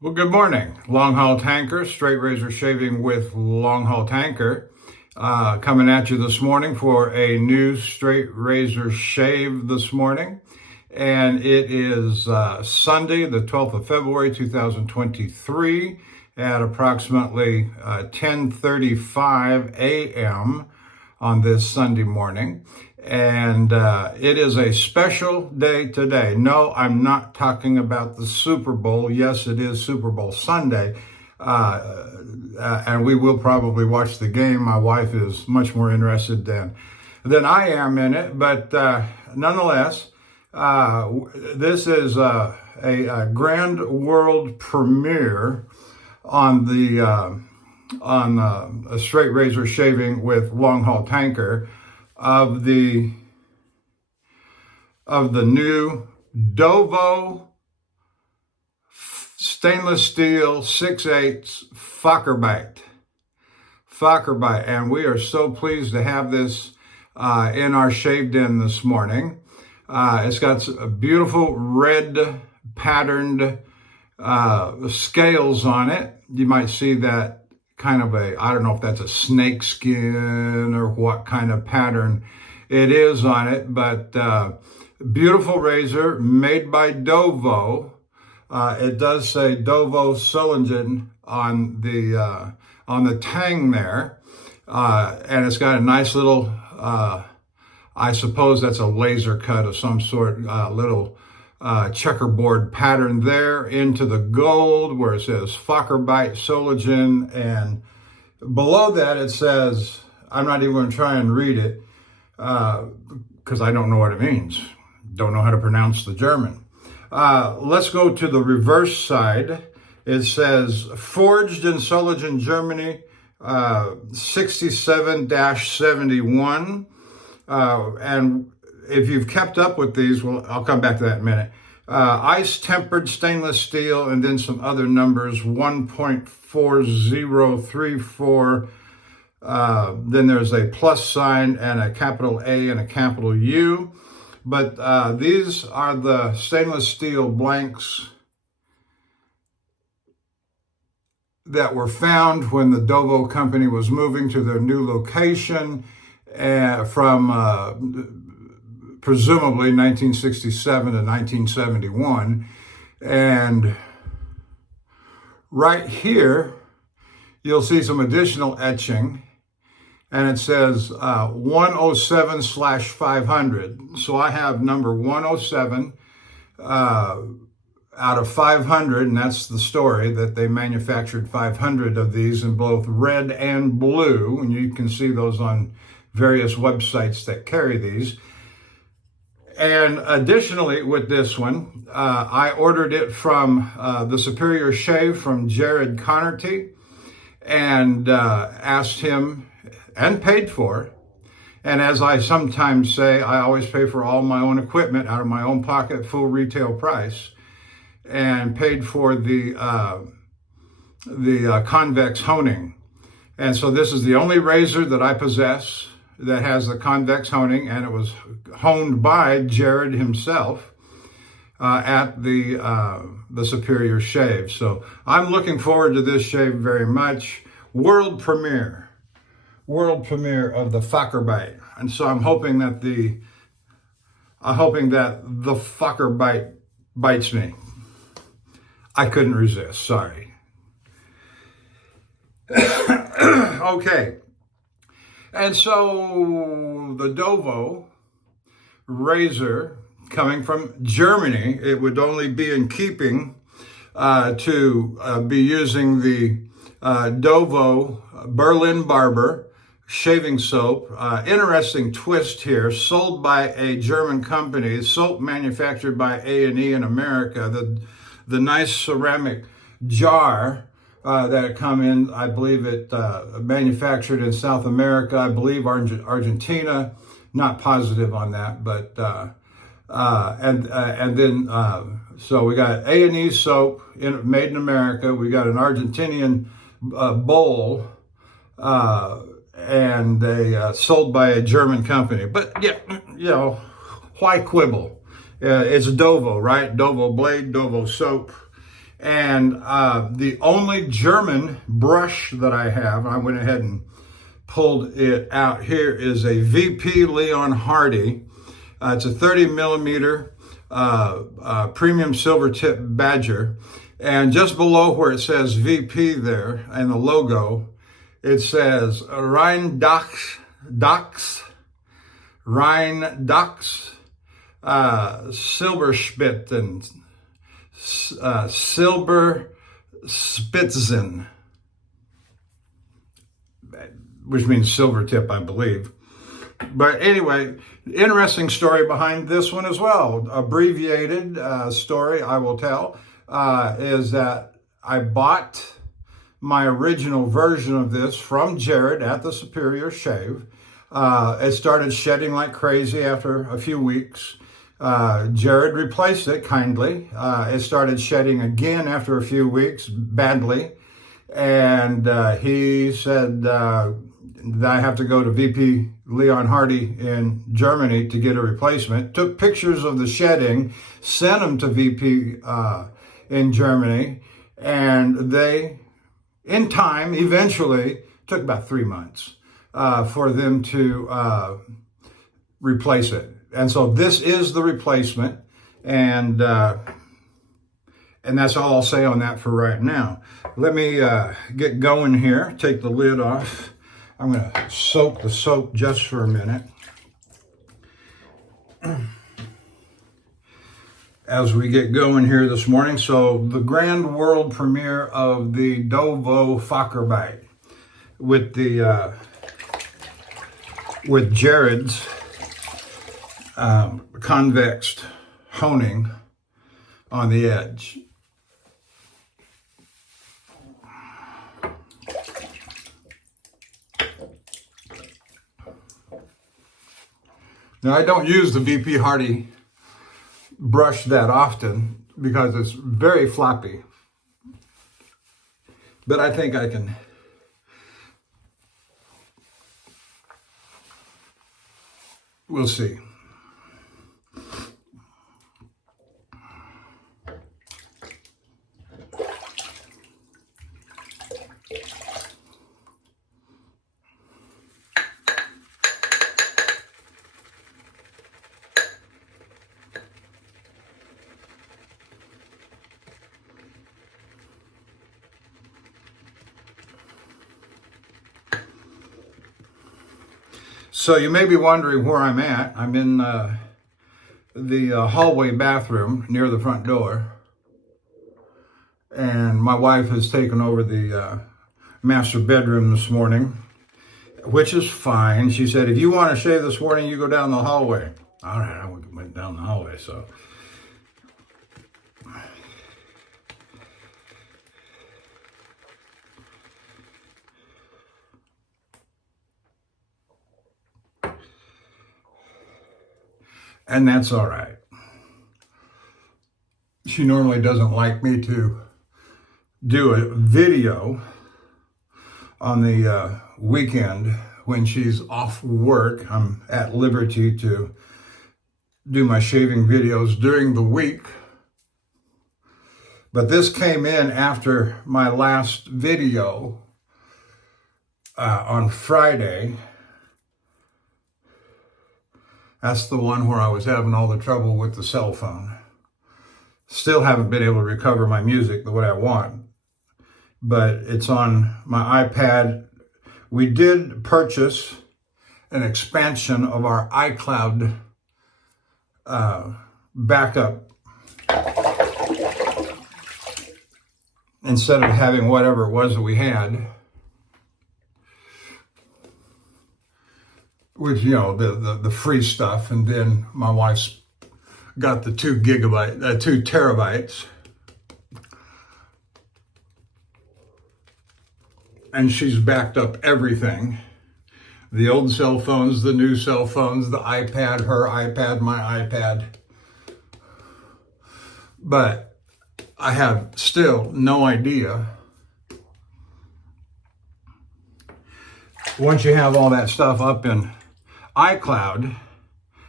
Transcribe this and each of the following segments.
Well, good morning. Longhaultanker, straight razor shaving with Longhaultanker. Coming at you this morning for a new straight razor shave this morning. And it is Sunday, the 12th of February, 2023 at approximately 10:35 a.m. on this Sunday morning. And it is a special day today. No, I'm not talking about the Super Bowl. Yes, it is Super Bowl Sunday. And we will probably watch the game. My wife is much more interested than I am in it. But nonetheless, this is a grand world premiere on a straight razor shaving with Longhaultanker of the new Dovo stainless steel 6/8 Facharbeit, and we are so pleased to have this in our shave den this morning. It's got a beautiful red patterned scales on it. You might see that kind of I don't know if that's a snake skin or what kind of pattern it is on it, but beautiful razor made by Dovo. It does say Dovo Berlin Barber on the tang there, and it's got a nice little, I suppose that's a laser cut of some sort, little checkerboard pattern there into the gold where it says Facharbeit Soligen, and below that it says, I'm not even going to try and read it because I don't know what it means. Don't know how to pronounce the German. Let's go to the reverse side. It says forged in Soligen, Germany, 67-71. And if you've kept up with these, well, I'll come back to that in a minute. Ice-tempered stainless steel, and then some other numbers, 1.4034. Then there's a plus sign and a capital A and a capital U. But these are the stainless steel blanks that were found when the Dovo company was moving to their new location from presumably 1967 to 1971. And right here, you'll see some additional etching, and it says 107/500. So I have number 107 out of 500, and that's the story, that they manufactured 500 of these in both red and blue, and you can see those on various websites that carry these. And additionally, with this one, I ordered it from the Superior Shave from Jarrod Connerty, and asked him, and paid for. And as I sometimes say, I always pay for all my own equipment out of my own pocket, full retail price, and paid for the convex honing. And so this is the only razor that I possess that has the convex honing, and it was honed by Jarrod himself at the Superior Shave. So I'm looking forward to this shave very much. World premiere of the Facharbeit. And so I'm hoping that the Facharbeit bites me. I couldn't resist, sorry. Okay. And so the Dovo razor coming from Germany, it would only be in keeping to be using the Dovo Berlin Barber shaving soap. Interesting twist here, sold by a German company, soap manufactured by A&E in America. The nice ceramic jar that come in, I believe it manufactured in South America, I believe Argentina, not positive on that, but and then so we got A&E soap made in America, we got an Argentinian bowl, and they sold by a German company. But yeah, you know, why quibble? It's Dovo, right? Dovo blade, Dovo soap. And the only German brush that I have, I went ahead and pulled it out here, is a VP Leon Hardy. It's a 30 millimeter Premium Silvertip Badger. And just below where it says VP there and the logo, it says Rhein Dachs, Silberspitten, Silberspitzen, which means silver tip, I believe. But anyway, interesting story behind this one as well. Abbreviated story I will tell is that I bought my original version of this from Jarrod at the Superior Shave. It started shedding like crazy after a few weeks. Jarrod replaced it kindly. It started shedding again after a few weeks, badly. And he said that I have to go to VP Leon Hardy in Germany to get a replacement. Took pictures of the shedding, sent them to VP in Germany, and they, in time, eventually, took about 3 months for them to replace it. And so this is the replacement, and that's all I'll say on that for right now. Let me get going here, take the lid off. I'm going to soak the soap just for a minute as we get going here this morning. So the grand world premiere of the Dovo Facharbeit with the with Jarrod's convex honing on the edge. Now, I don't use the VP Hardy brush that often because it's very floppy, but I think I can we'll see. So you may be wondering where I'm at. I'm in the hallway bathroom near the front door. And my wife has taken over the master bedroom this morning, which is fine. She said, if you want to shave this morning, you go down the hallway. All right, I went down the hallway, so. And that's all right. She normally doesn't like me to do a video on the weekend when she's off work. I'm at liberty to do my shaving videos during the week. But this came in after my last video on Friday. That's the one where I was having all the trouble with the cell phone. Still haven't been able to recover my music the way I want, but it's on my iPad. We did purchase an expansion of our iCloud backup instead of having whatever it was that we had. Which, you know, the free stuff, and then my wife's got the 2 terabytes, and she's backed up everything: the old cell phones, the new cell phones, the iPad, her iPad, my iPad. But I have still no idea. Once you have all that stuff up in iCloud,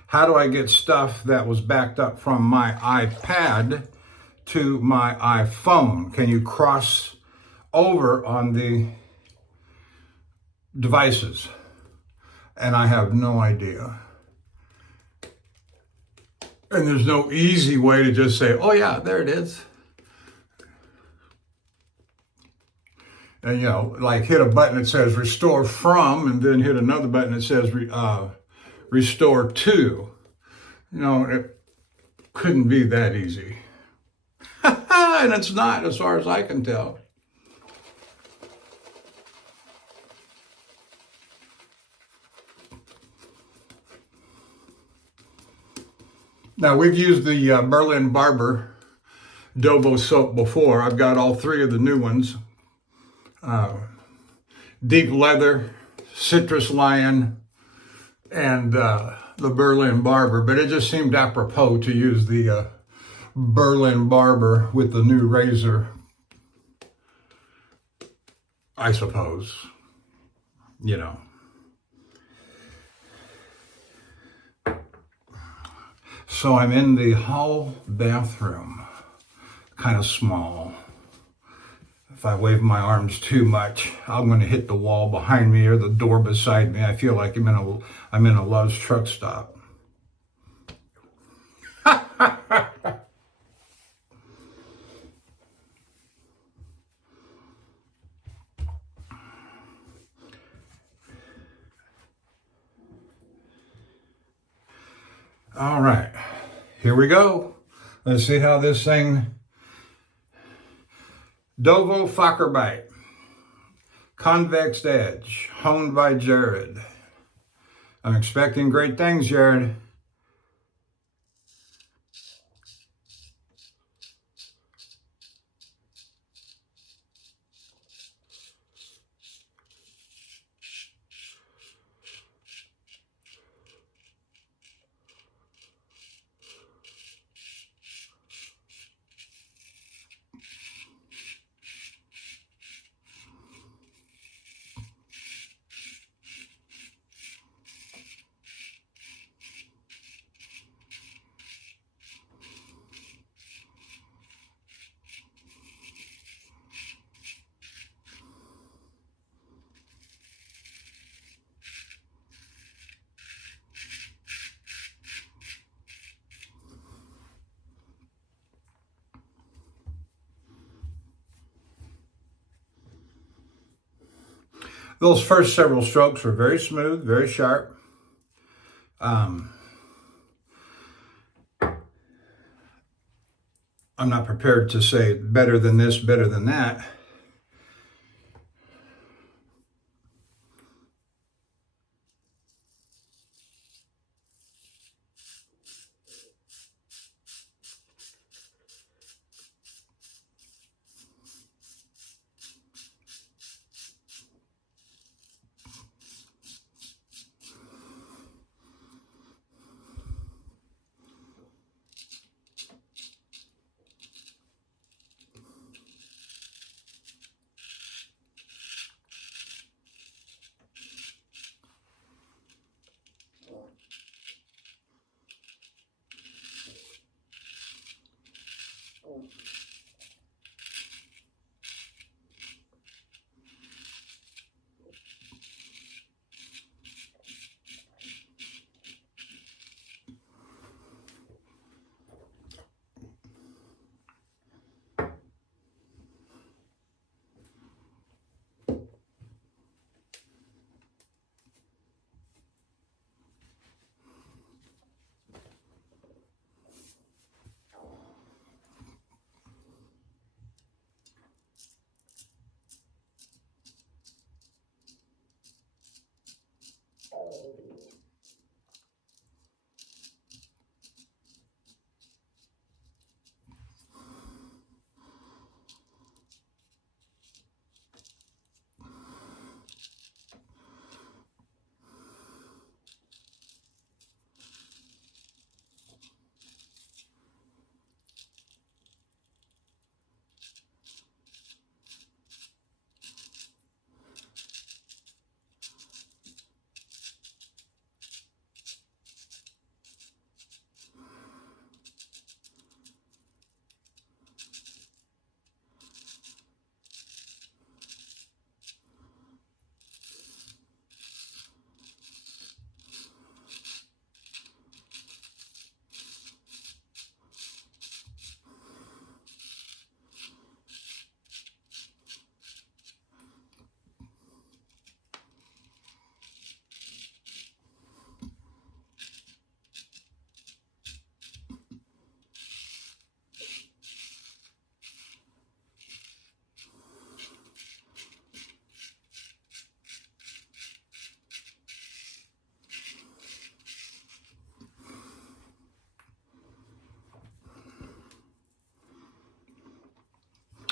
how do I get stuff that was backed up from my iPad to my iPhone. Can you cross over on the devices? And I have no idea. And there's no easy way to just say, oh yeah, there it is. And, you know, like hit a button that says restore from, and then hit another button that says restore to. You know, it couldn't be that easy. And it's not, as far as I can tell. Now, we've used the Berlin Barber Dovo soap before. I've got all three of the new ones. Deep leather, citrus lion, and the Berlin Barber. But it just seemed apropos to use the Berlin Barber with the new razor, I suppose, you know. So I'm in the hall bathroom, kind of small. If I wave my arms too much, I'm going to hit the wall behind me or the door beside me. I feel like I'm in a Love's truck stop. All right, here we go. Let's see how this thing. Dovo Facharbeit, convex edge, honed by Jarrod. I'm expecting great things, Jarrod. Those first several strokes were very smooth, very sharp. I'm not prepared to say better than this, better than that.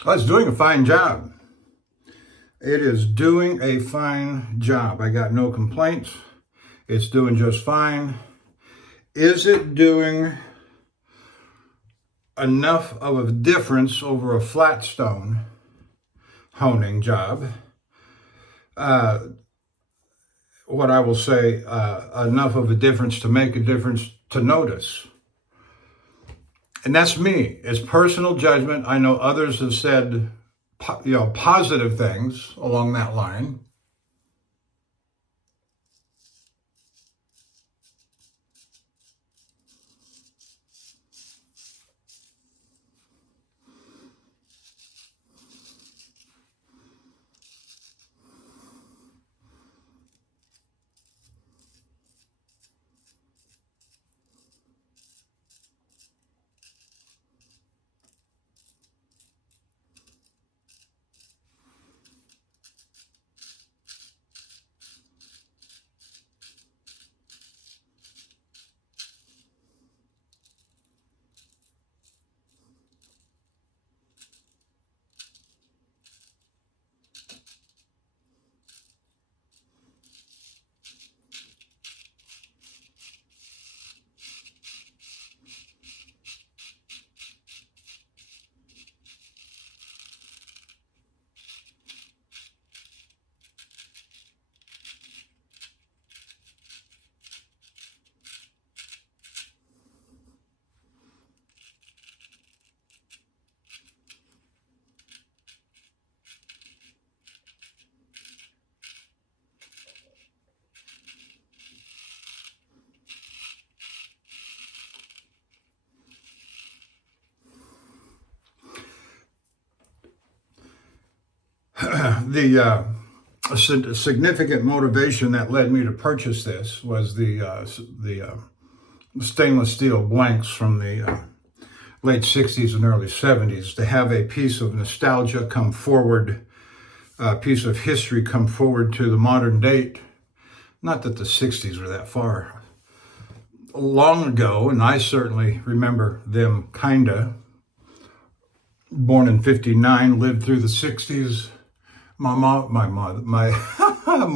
Well, it's doing a fine job. It is doing a fine job. I got no complaints. It's doing just fine. Is it doing enough of a difference over a flat stone honing job? What I will say, enough of a difference to make a difference to notice. And that's me. It's personal judgment. I know others have said, positive things along that line. The significant motivation that led me to purchase this was the stainless steel blanks from the late 60s and early 70s. To have a piece of nostalgia come forward, a piece of history come forward to the modern date. Not that the 60s were that far long ago, and I certainly remember them kinda. Born in 59, lived through the 60s. My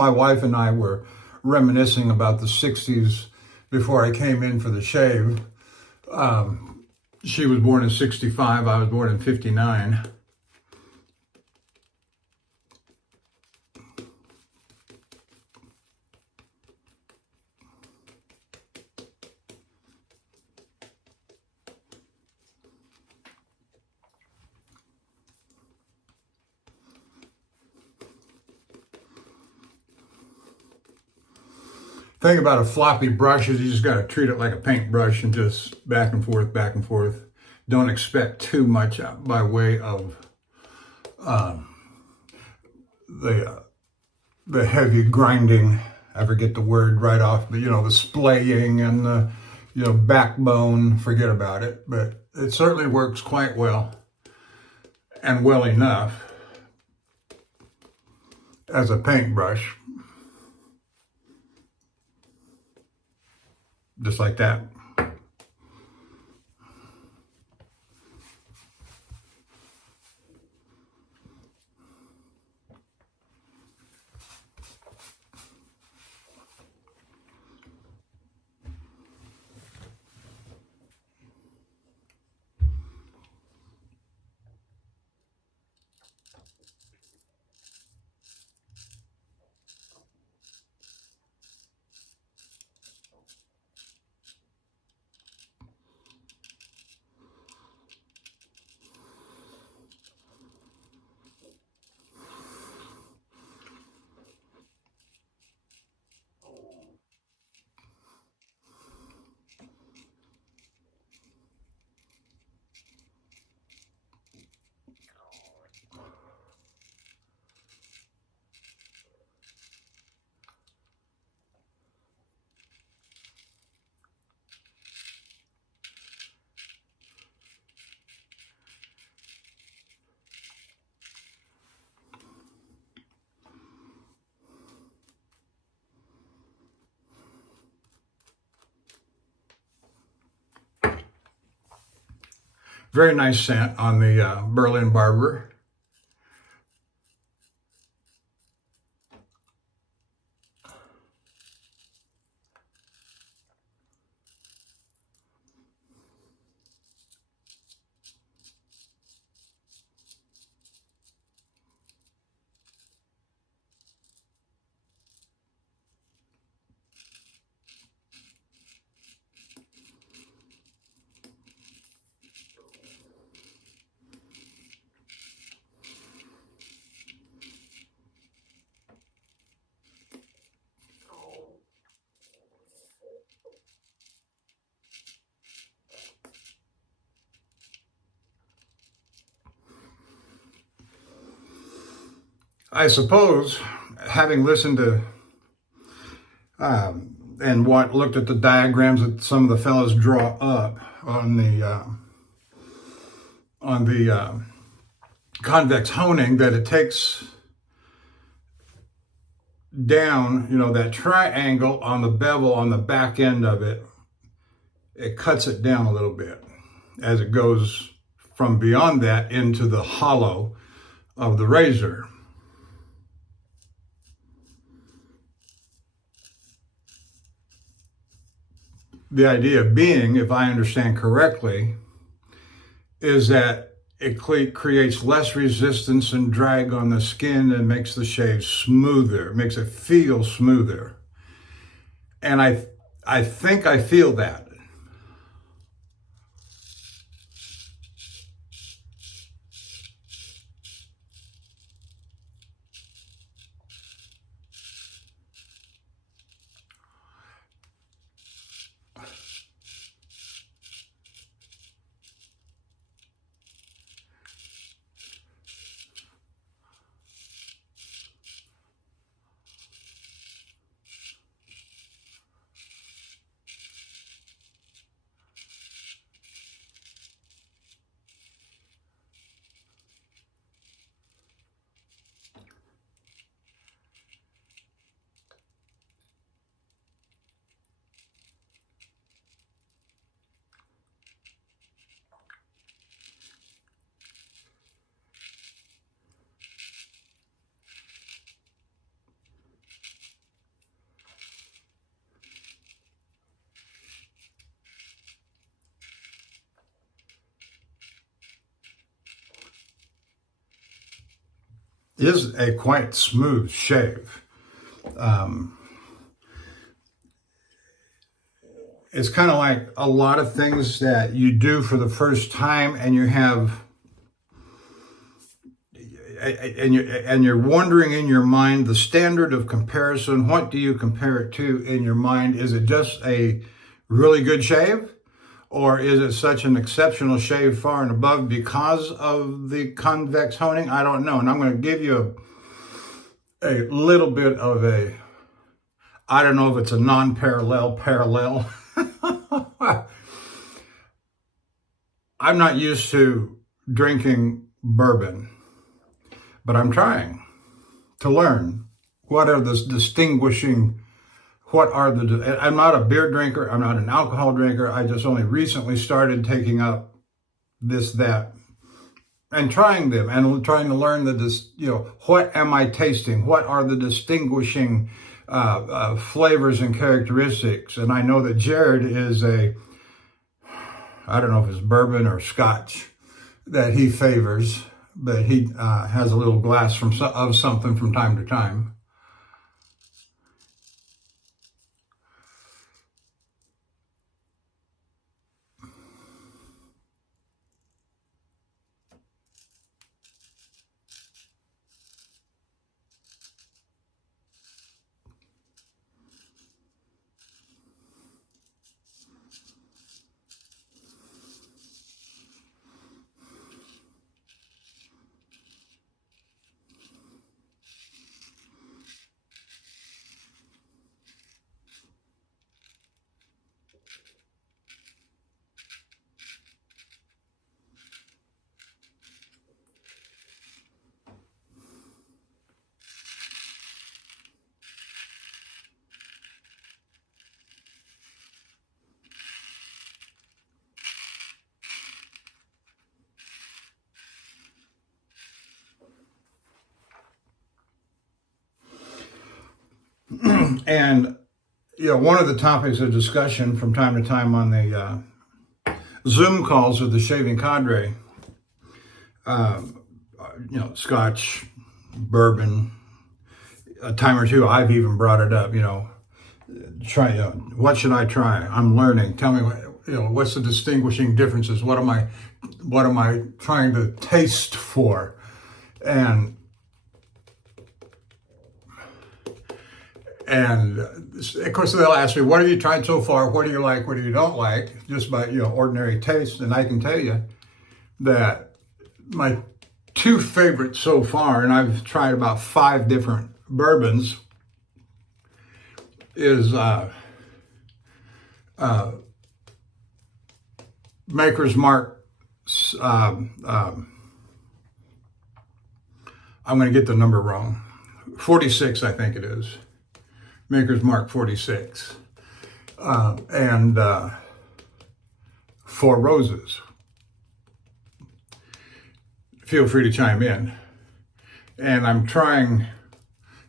wife and I were reminiscing about the 60s before I came in for the shave. She was born in 65, I was born in 59. Thing about a floppy brush is you just got to treat it like a paintbrush and just back and forth, back and forth. Don't expect too much by way of the heavy grinding. I forget the word right off, but the splaying and the backbone. Forget about it. But it certainly works quite well and well enough as a paintbrush. Just like that. Very nice scent on the Berlin Barber. I suppose, having listened to and looked at the diagrams that some of the fellows draw up on the convex honing, that it takes down, that triangle on the bevel on the back end of it, it cuts it down a little bit as it goes from beyond that into the hollow of the razor. The idea being, if I understand correctly, is that it creates less resistance and drag on the skin and makes the shave smoother, makes it feel smoother. And I think I feel that. Is a quite smooth shave. It's kind of like a lot of things that you do for the first time, and you have, and you're wondering in your mind the standard of comparison. What do you compare it to in your mind? Is it just a really good shave? Or is it such an exceptional shave far and above because of the convex honing? I don't know. And I'm going to give you a little bit of I don't know if it's a non-parallel parallel. I'm not used to drinking bourbon, but I'm trying to learn what are the distinguishing. I'm not a beer drinker. I'm not an alcohol drinker. I just only recently started taking up this, that, and trying them and trying to learn what am I tasting? What are the distinguishing flavors and characteristics? And I know that Jarrod is I don't know if it's bourbon or scotch that he favors, but he has a little glass of something from time to time. And, one of the topics of discussion from time to time on the Zoom calls of the shaving cadre, scotch, bourbon, a time or two I've even brought it up, what should I try? I'm learning. Tell me, what's the distinguishing differences? What am I trying to taste for? And of course, they'll ask me, what have you tried so far? What do you like? What do you don't like? Just by, ordinary taste. And I can tell you that my two favorites so far, and I've tried about 5 different bourbons, is Maker's Mark. I'm going to get the number wrong. 46, I think it is. Maker's Mark 46. And Four Roses. Feel free to chime in. And I'm trying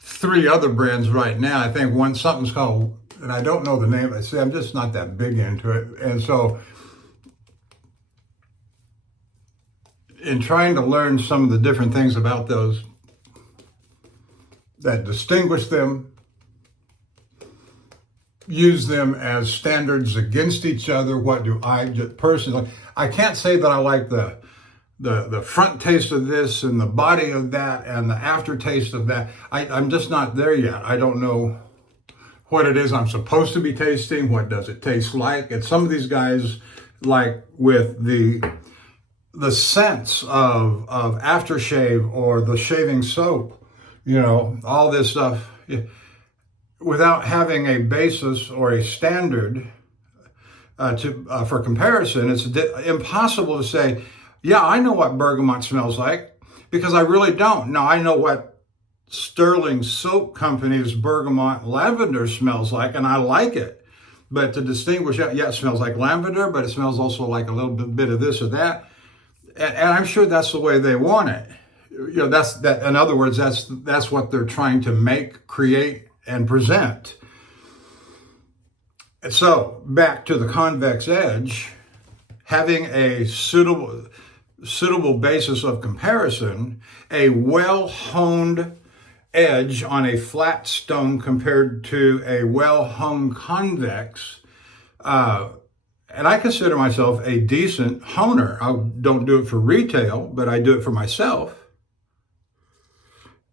3 other brands right now. I think something's called, and I don't know the name. I see, I'm just not that big into it. And so, in trying to learn some of the different things about those that distinguish them, use them as standards against each other. What do I personally? I can't say that I like the front taste of this and the body of that and the aftertaste of that. I'm just not there yet. I don't know what it is I'm supposed to be tasting. What does it taste like? And some of these guys, like with the sense of aftershave or the shaving soap, all this stuff, without having a basis or a standard for comparison, it's impossible to say, yeah, I know what bergamot smells like, because I really don't. Now, I know what Sterling Soap Company's bergamot lavender smells like, and I like it. But to distinguish, yeah, it smells like lavender, but it smells also like a little bit of this or that. And I'm sure that's the way they want it. That's that. In other words, that's what they're trying to make, create, and present. And so back to the convex edge, having a suitable basis of comparison, a well-honed edge on a flat stone compared to a well-honed convex. And I consider myself a decent honer. I don't do it for retail, but I do it for myself.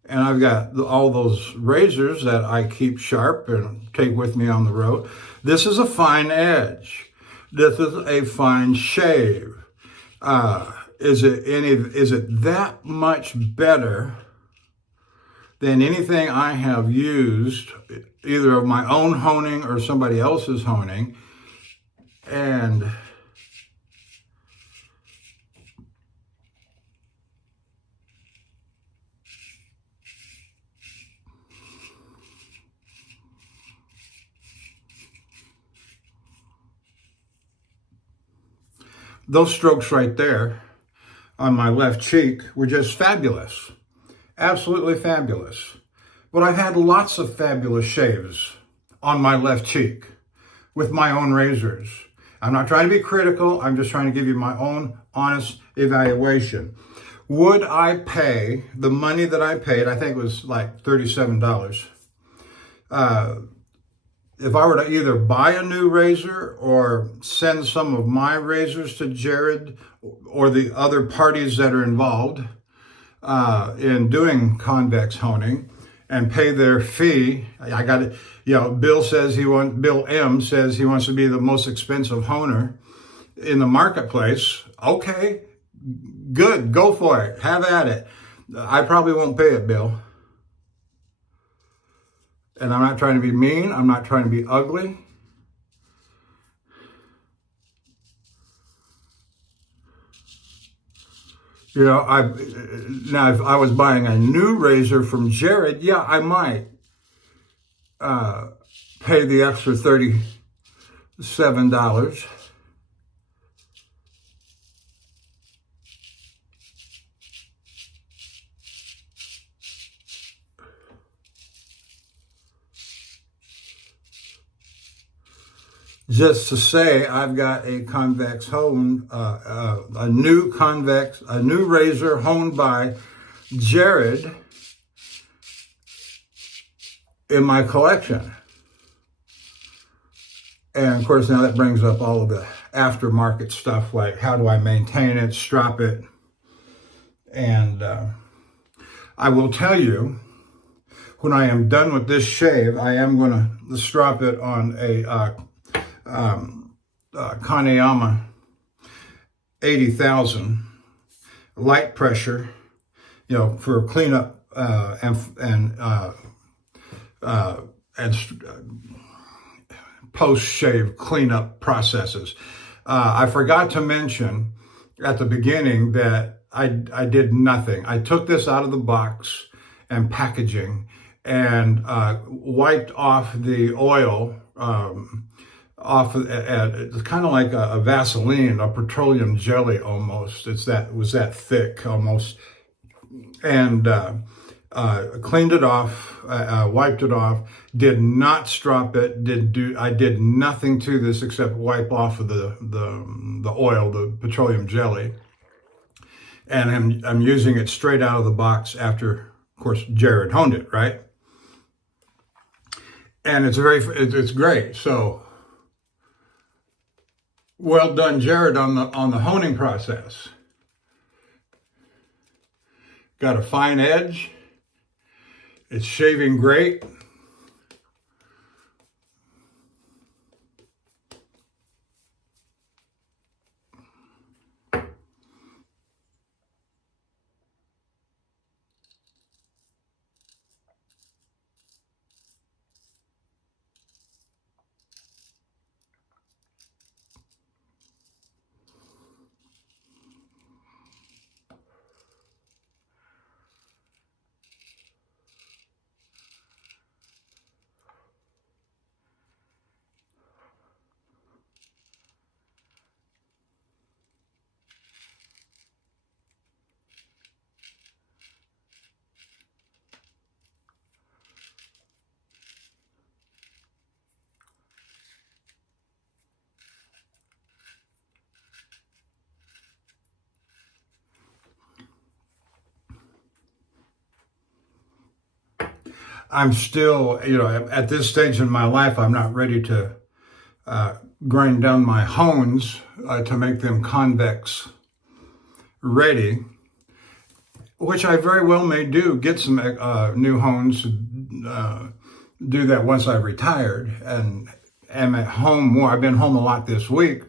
And I've got all those razors that I keep sharp and take with me on the road. This is a fine edge. This is a fine shave. Is it that much better than anything I have used, either of my own honing or somebody else's honing? And those strokes right there on my left cheek were just fabulous. Absolutely fabulous. But I've had lots of fabulous shaves on my left cheek with my own razors. I'm not trying to be critical. I'm just trying to give you my own honest evaluation. Would I pay the money that I paid? I think it was like $37. If I were to either buy a new razor or send some of my razors to Jarrod or the other parties that are involved in doing convex honing and pay their fee, I got it. Bill M says he wants to be the most expensive honer in the marketplace. Okay, good, go for it, have at it. I probably won't pay it, Bill. And I'm not trying to be mean. I'm not trying to be ugly. Now if I was buying a new razor from Jarrod, yeah, I might pay the extra $37. Just to say, I've got a convex hone, a new razor honed by Jarrod in my collection. And of course, now that brings up all of the aftermarket stuff, like how do I maintain it, strop it. And I will tell you, when I am done with this shave, I am going to strop it on a Kaneyama 80,000 light pressure for cleanup and post-shave cleanup processes. I forgot to mention at the beginning that I did nothing. I took this out of the box and packaging and wiped off the oil off. It's kind of like a Vaseline, a petroleum jelly almost. It was that thick almost, and cleaned it off, wiped it off. Did not strop it. I did nothing to this except wipe off of the oil, the petroleum jelly, and I'm using it straight out of the box after, of course, Jarrod honed it, right? And it's great. So well done, Jarrod, on the honing process. Got a fine edge. It's shaving great. I'm still, at this stage in my life, I'm not ready to grind down my hones to make them convex ready, which I very well may do, get some new hones, do that once I've retired and am at home more. I've been home a lot this week.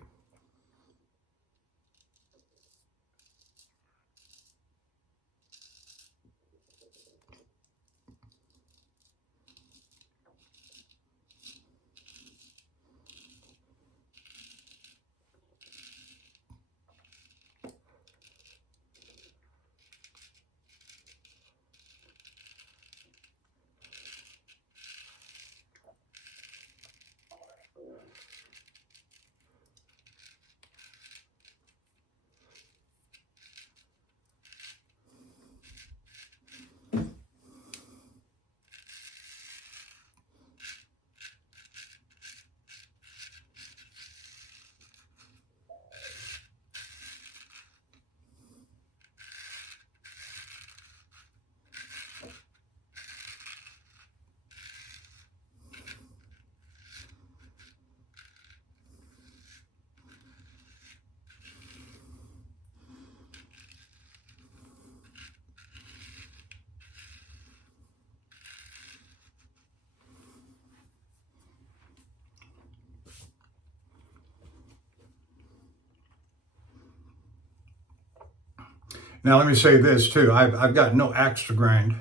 Now, let me say this too. I've got no axe to grind.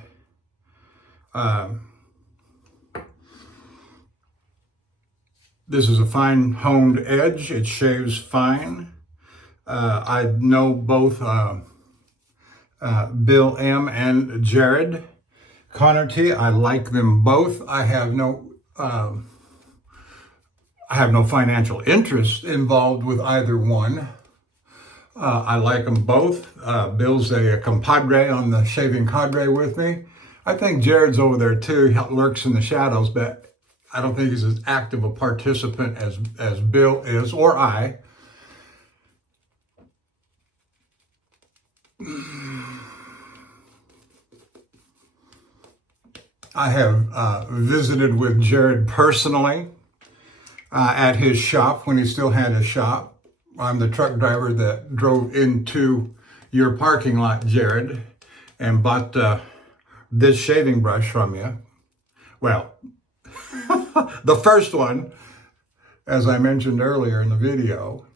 This is a fine honed edge. It shaves fine. I know both Bill M. and Jarrod Connerty. I like them both. I have no financial interest involved with either one. I like them both. Bill's a compadre on the shaving cadre with me. I think Jarrod's over there too. He lurks in the shadows, but I don't think he's as active a participant as Bill is, or I. I have visited with Jarrod personally at his shop when he still had a shop. I'm the truck driver that drove into your parking lot, Jarrod, and bought this shaving brush from you. Well, the first one, as I mentioned earlier in the video.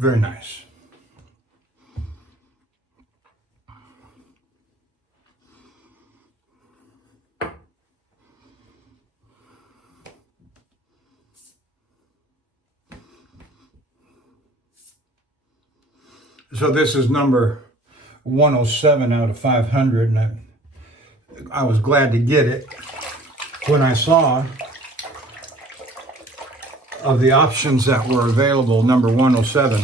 Very nice. So this is number 107 out of 500, and I was glad to get it when I saw of the options that were available, number 107.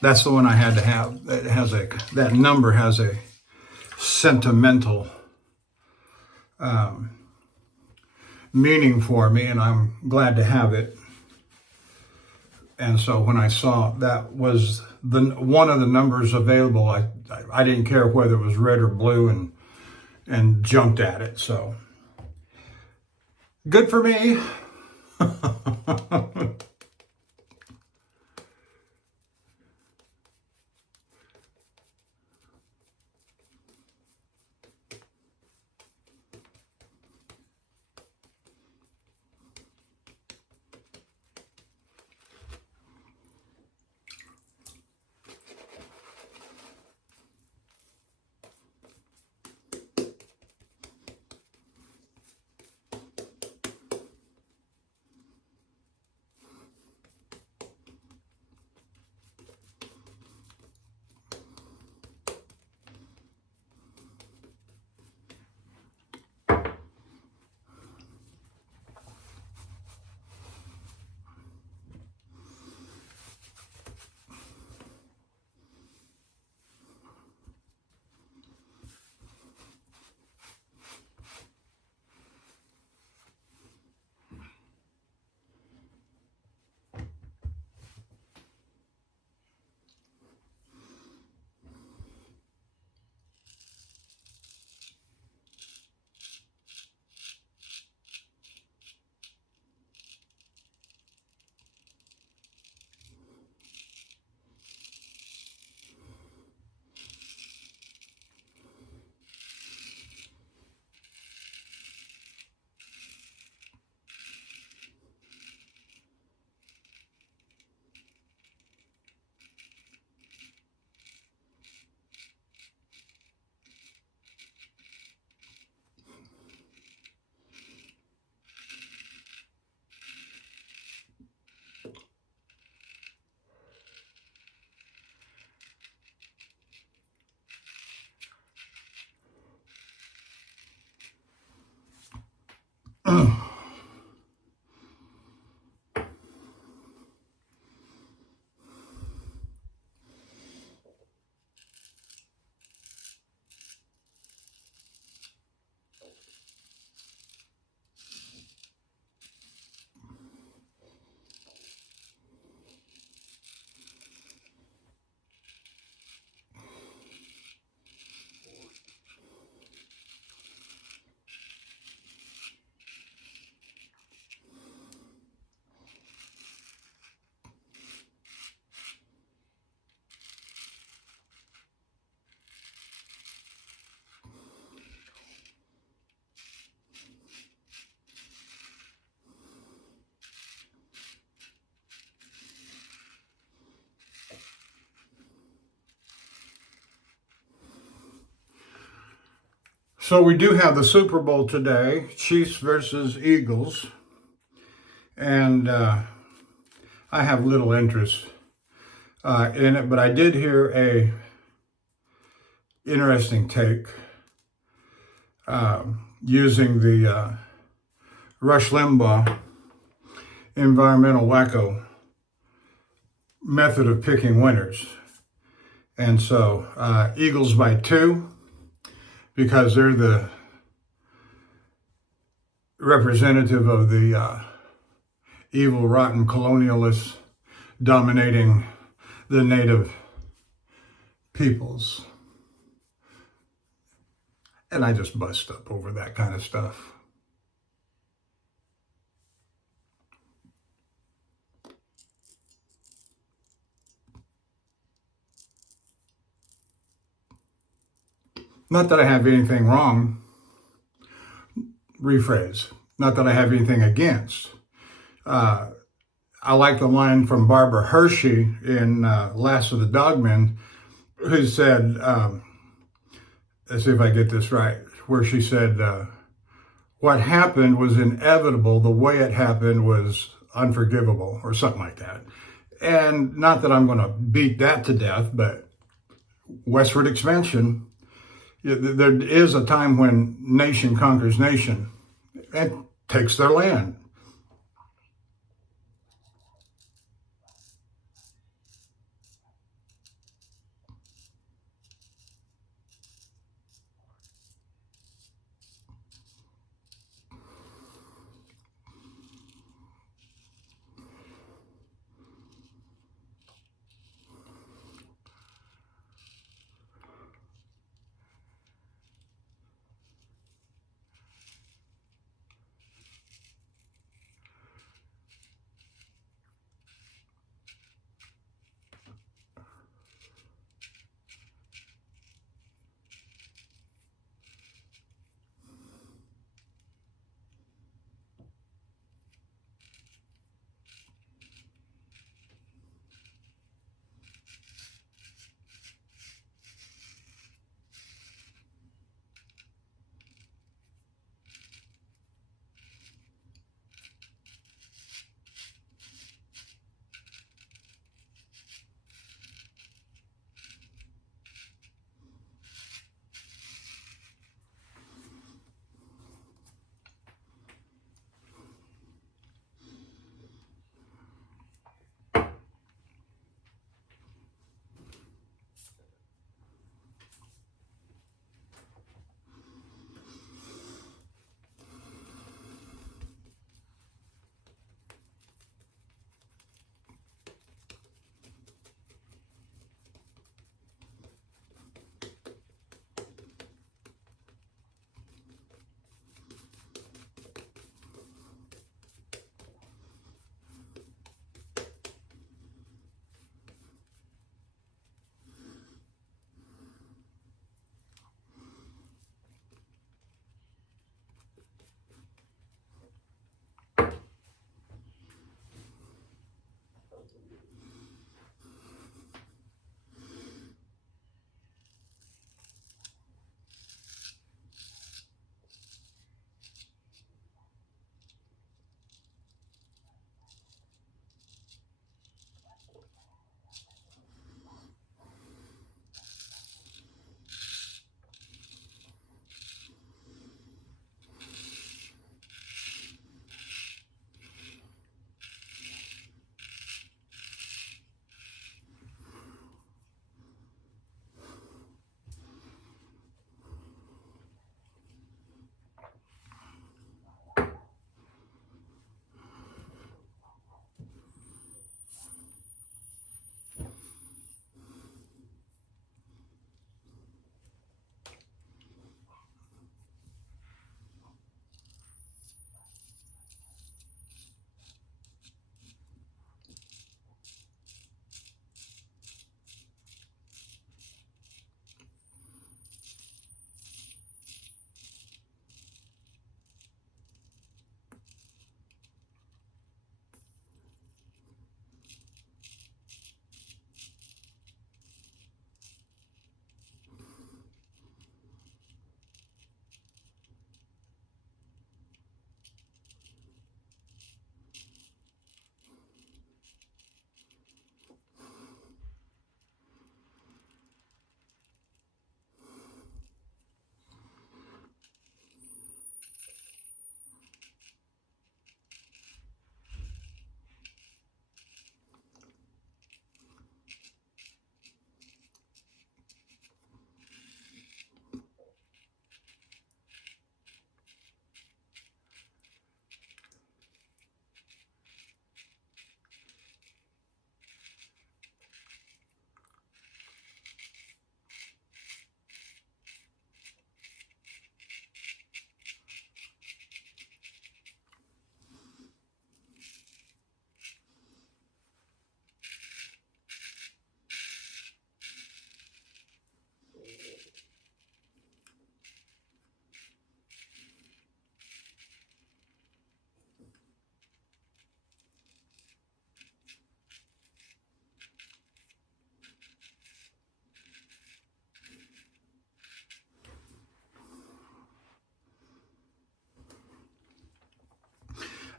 That's the one I had to have. That number has a sentimental meaning for me, and I'm glad to have it. And so when I saw that was one of the numbers available, I didn't care whether it was red or blue, and jumped at it. So good for me. So we do have the Super Bowl today, Chiefs versus Eagles, and I have little interest in it, but I did hear a interesting take using the Rush Limbaugh environmental wacko method of picking winners. And so Eagles by 2, because they're the representative of the evil, rotten colonialists dominating the native peoples. And I just bust up over that kind of stuff. Not that I have anything wrong. Rephrase. Not that I have anything against. I like the line from Barbara Hershey in Last of the Dogmen, who said, let's see if I get this right, where she said, what happened was inevitable. The way it happened was unforgivable, or something like that. And not that I'm going to beat that to death, but westward expansion, there is a time when nation conquers nation and takes their land.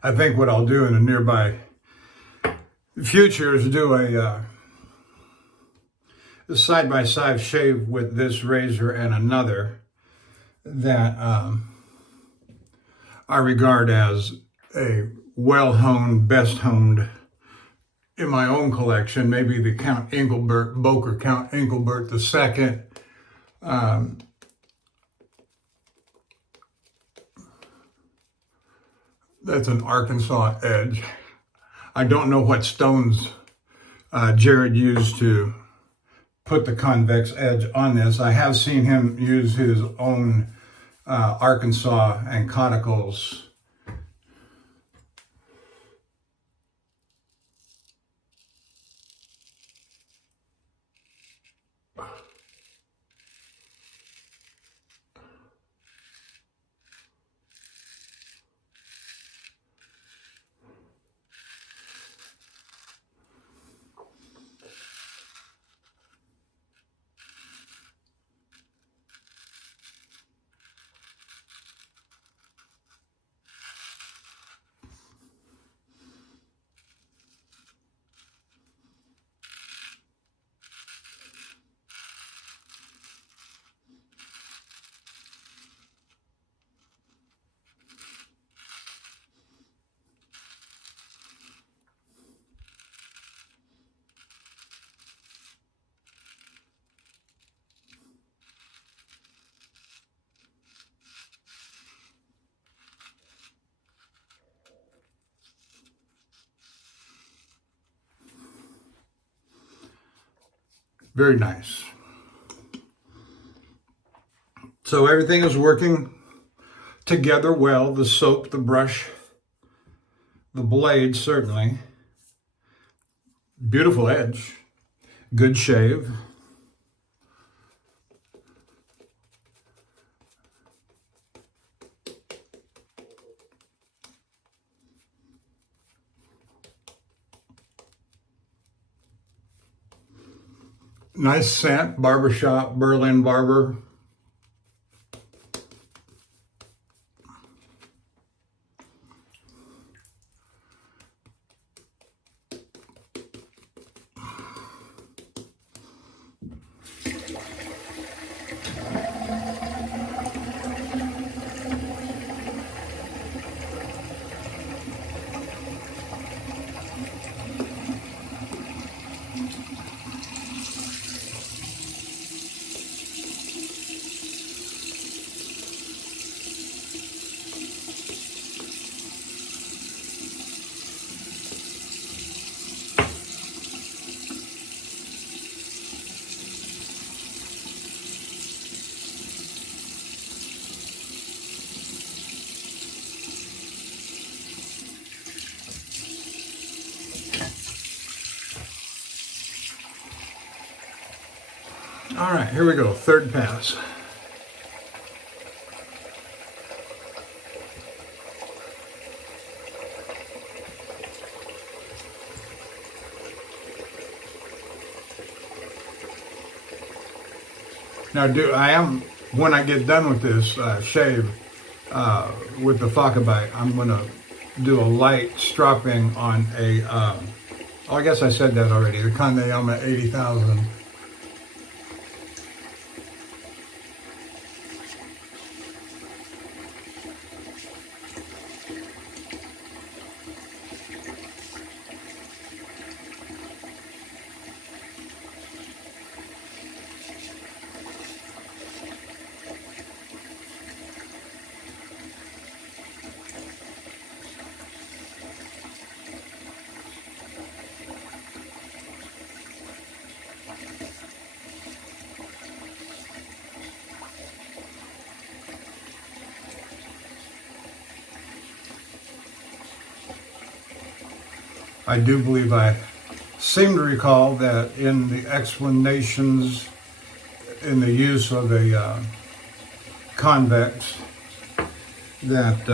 I think what I'll do in the nearby future is do a side-by-side shave with this razor and another that I regard as a well-honed, best-honed in my own collection. Maybe the Count Engelbert, Boker Count Engelbert II. That's an Arkansas edge. I don't know what stones Jarrod used to put the convex edge on this. I have seen him use his own Arkansas and cauticles. Very nice. So everything is working together well. The soap, the brush, the blade, certainly. Beautiful edge. Good shave. Nice scent, barbershop, Berlin Barber. All right, here we go, third pass. Now, when I get done with this shave with the Facharbeit, I'm going to do a light stropping on a, oh, I guess I said that already, the Connerty 80,000. I do believe I seem to recall that in the explanations in the use of a convex that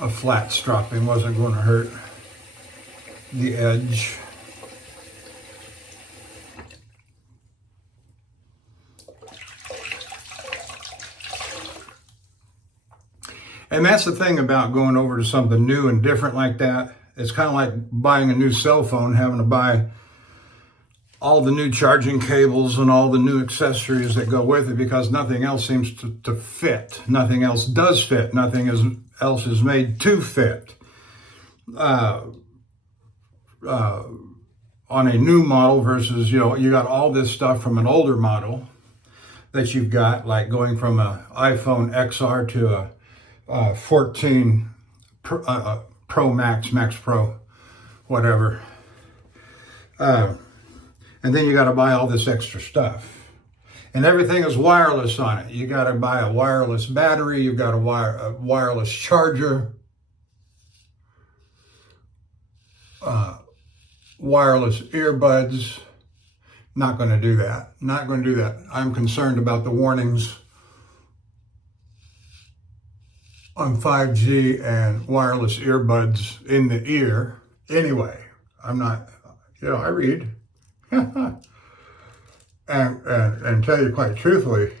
a flat stropping wasn't going to hurt the edge. And that's the thing about going over to something new and different like that. It's kind of like buying a new cell phone, having to buy all the new charging cables and all the new accessories that go with it, because nothing else seems to fit. Nothing else does fit. Nothing else is made to fit. On a new model versus, you got all this stuff from an older model that you've got, like going from an iPhone XR to a 14 Pro Max, Max Pro, whatever. And then you got to buy all this extra stuff. And everything is wireless on it. You got to buy a wireless battery. You've got a wireless charger. Wireless earbuds. Not going to do that. Not going to do that. I'm concerned about the warnings on 5G and wireless earbuds in the ear. Anyway, I'm not, I read. and tell you quite truthfully,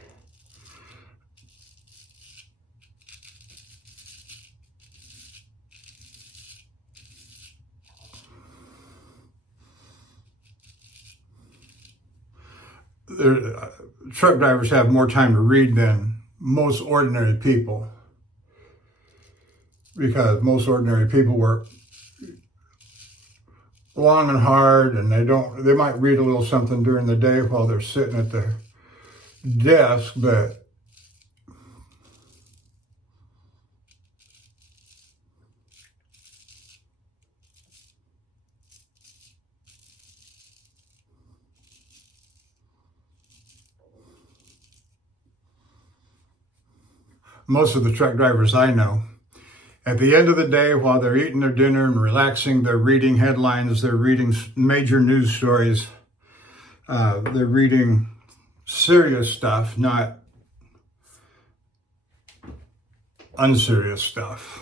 truck drivers have more time to read than most ordinary people, because most ordinary people work long and hard, and they might read a little something during the day while they're sitting at their desk, but most of the truck drivers I know, at the end of the day, while they're eating their dinner and relaxing, they're reading headlines, they're reading major news stories, they're reading serious stuff, not unserious stuff.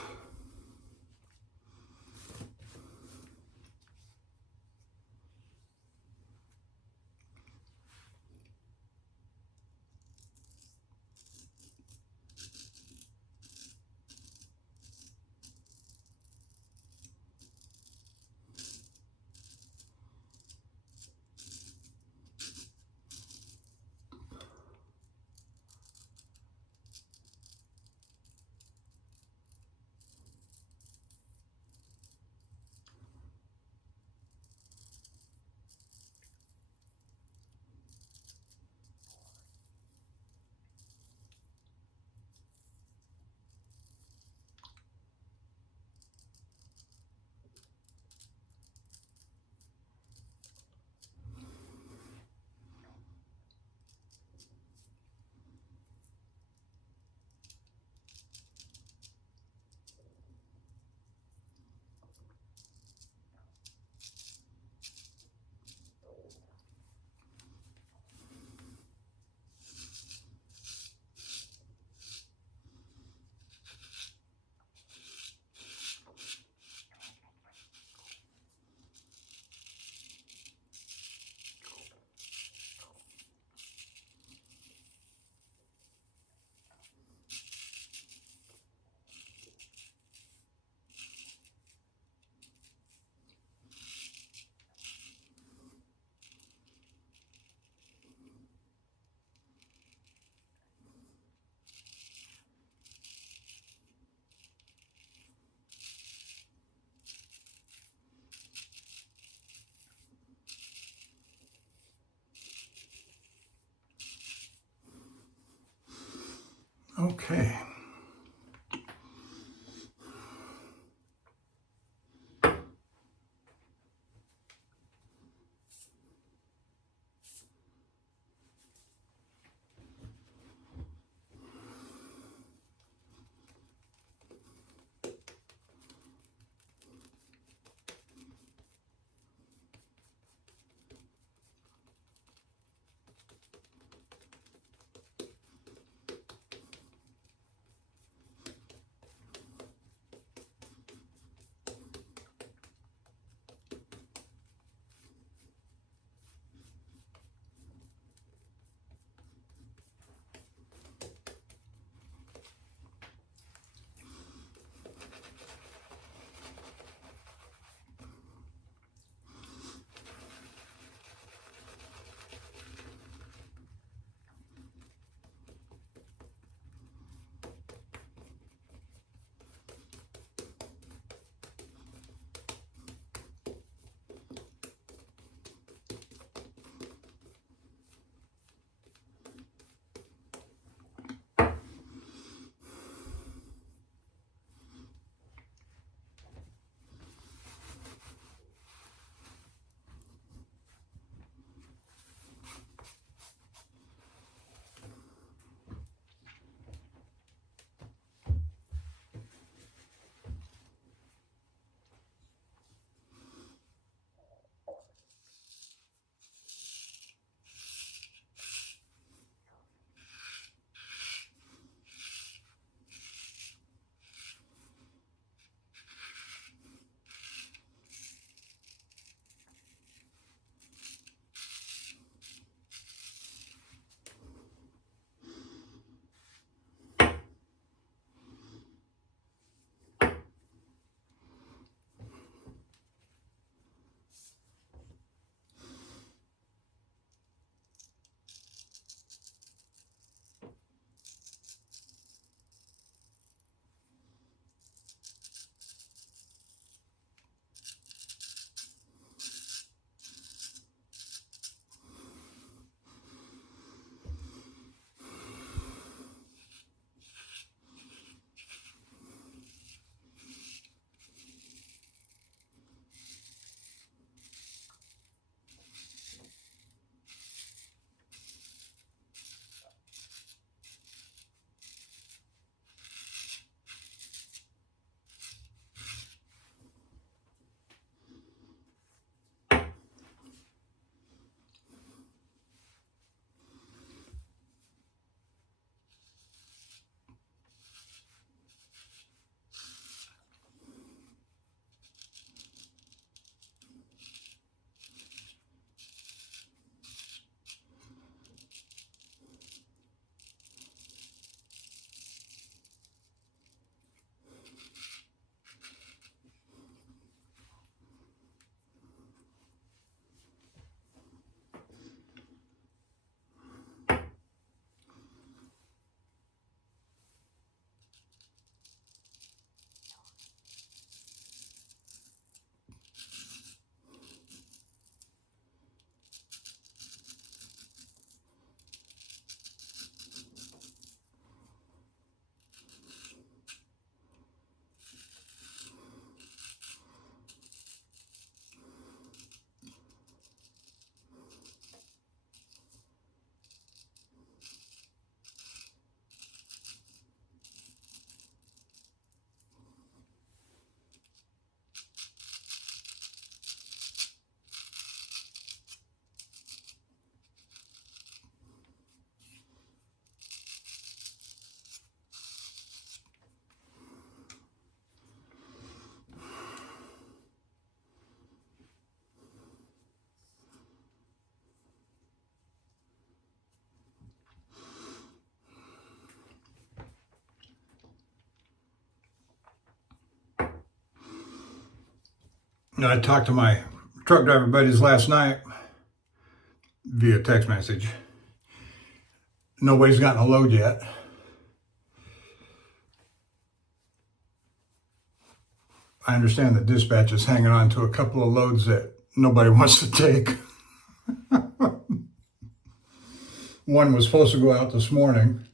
Okay. I talked to my truck driver buddies last night via text message. Nobody's gotten a load yet. I understand that dispatch is hanging on to a couple of loads that nobody wants to take. One was supposed to go out this morning.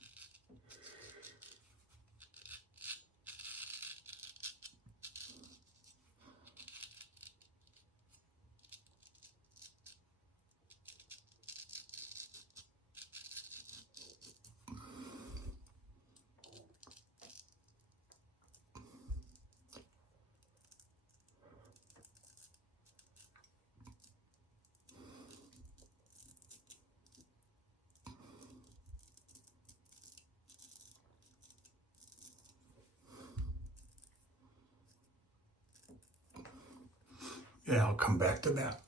Yeah, I'll come back to that.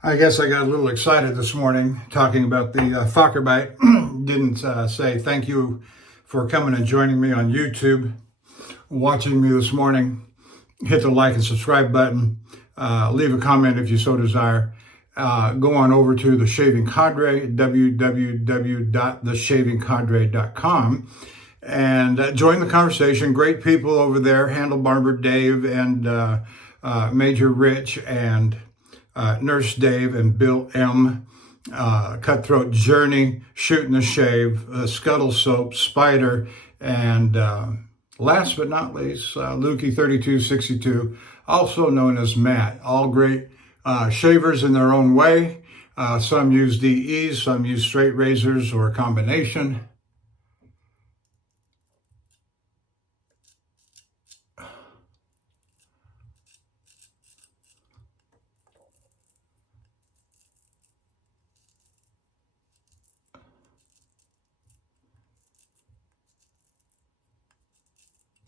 I guess I got a little excited this morning talking about the Facharbeit. Didn't say thank you for coming and joining me on YouTube, watching me this morning. Hit the like and subscribe button. Leave a comment if you so desire. Go on over to The Shaving Cadre, www.theshavingcadre.com, and join the conversation. Great people over there, Handle Barber Dave and Major Rich and Nurse Dave and Bill M, Cutthroat Journey, Shooting the Shave, Scuttle Soap, Spider, and last but not least, Lukey 3262, also known as Matt. All great shavers in their own way. Some use DEs, some use straight razors or a combination.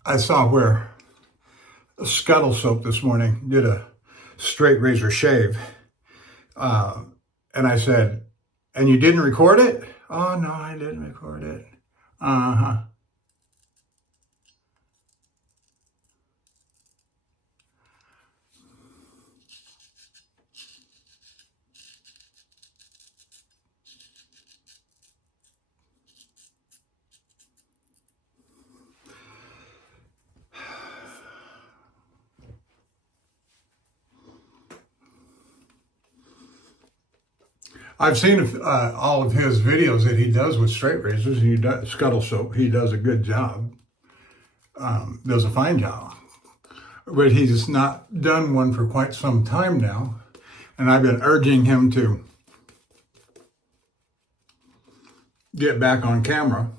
I saw where Scuttle Soap this morning did a straight razor shave. And I said, and you didn't record it? Oh, no, I didn't record it. Uh-huh. I've seen all of his videos that he does with straight razors, and he does Scuttle Soap. He does a good job, does a fine job. But he's not done one for quite some time now, and I've been urging him to get back on camera.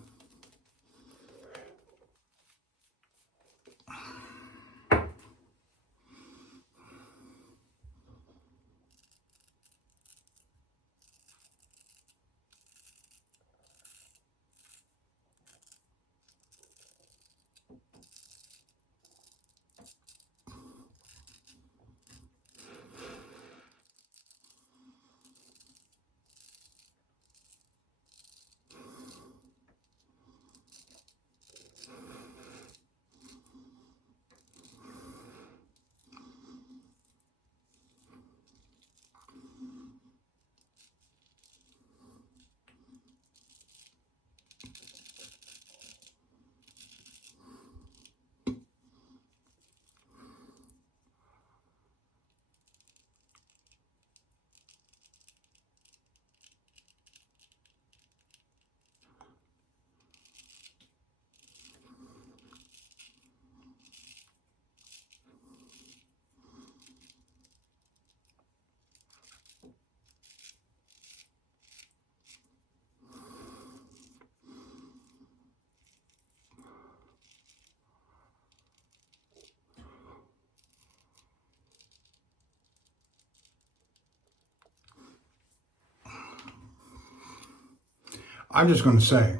I'm just going to say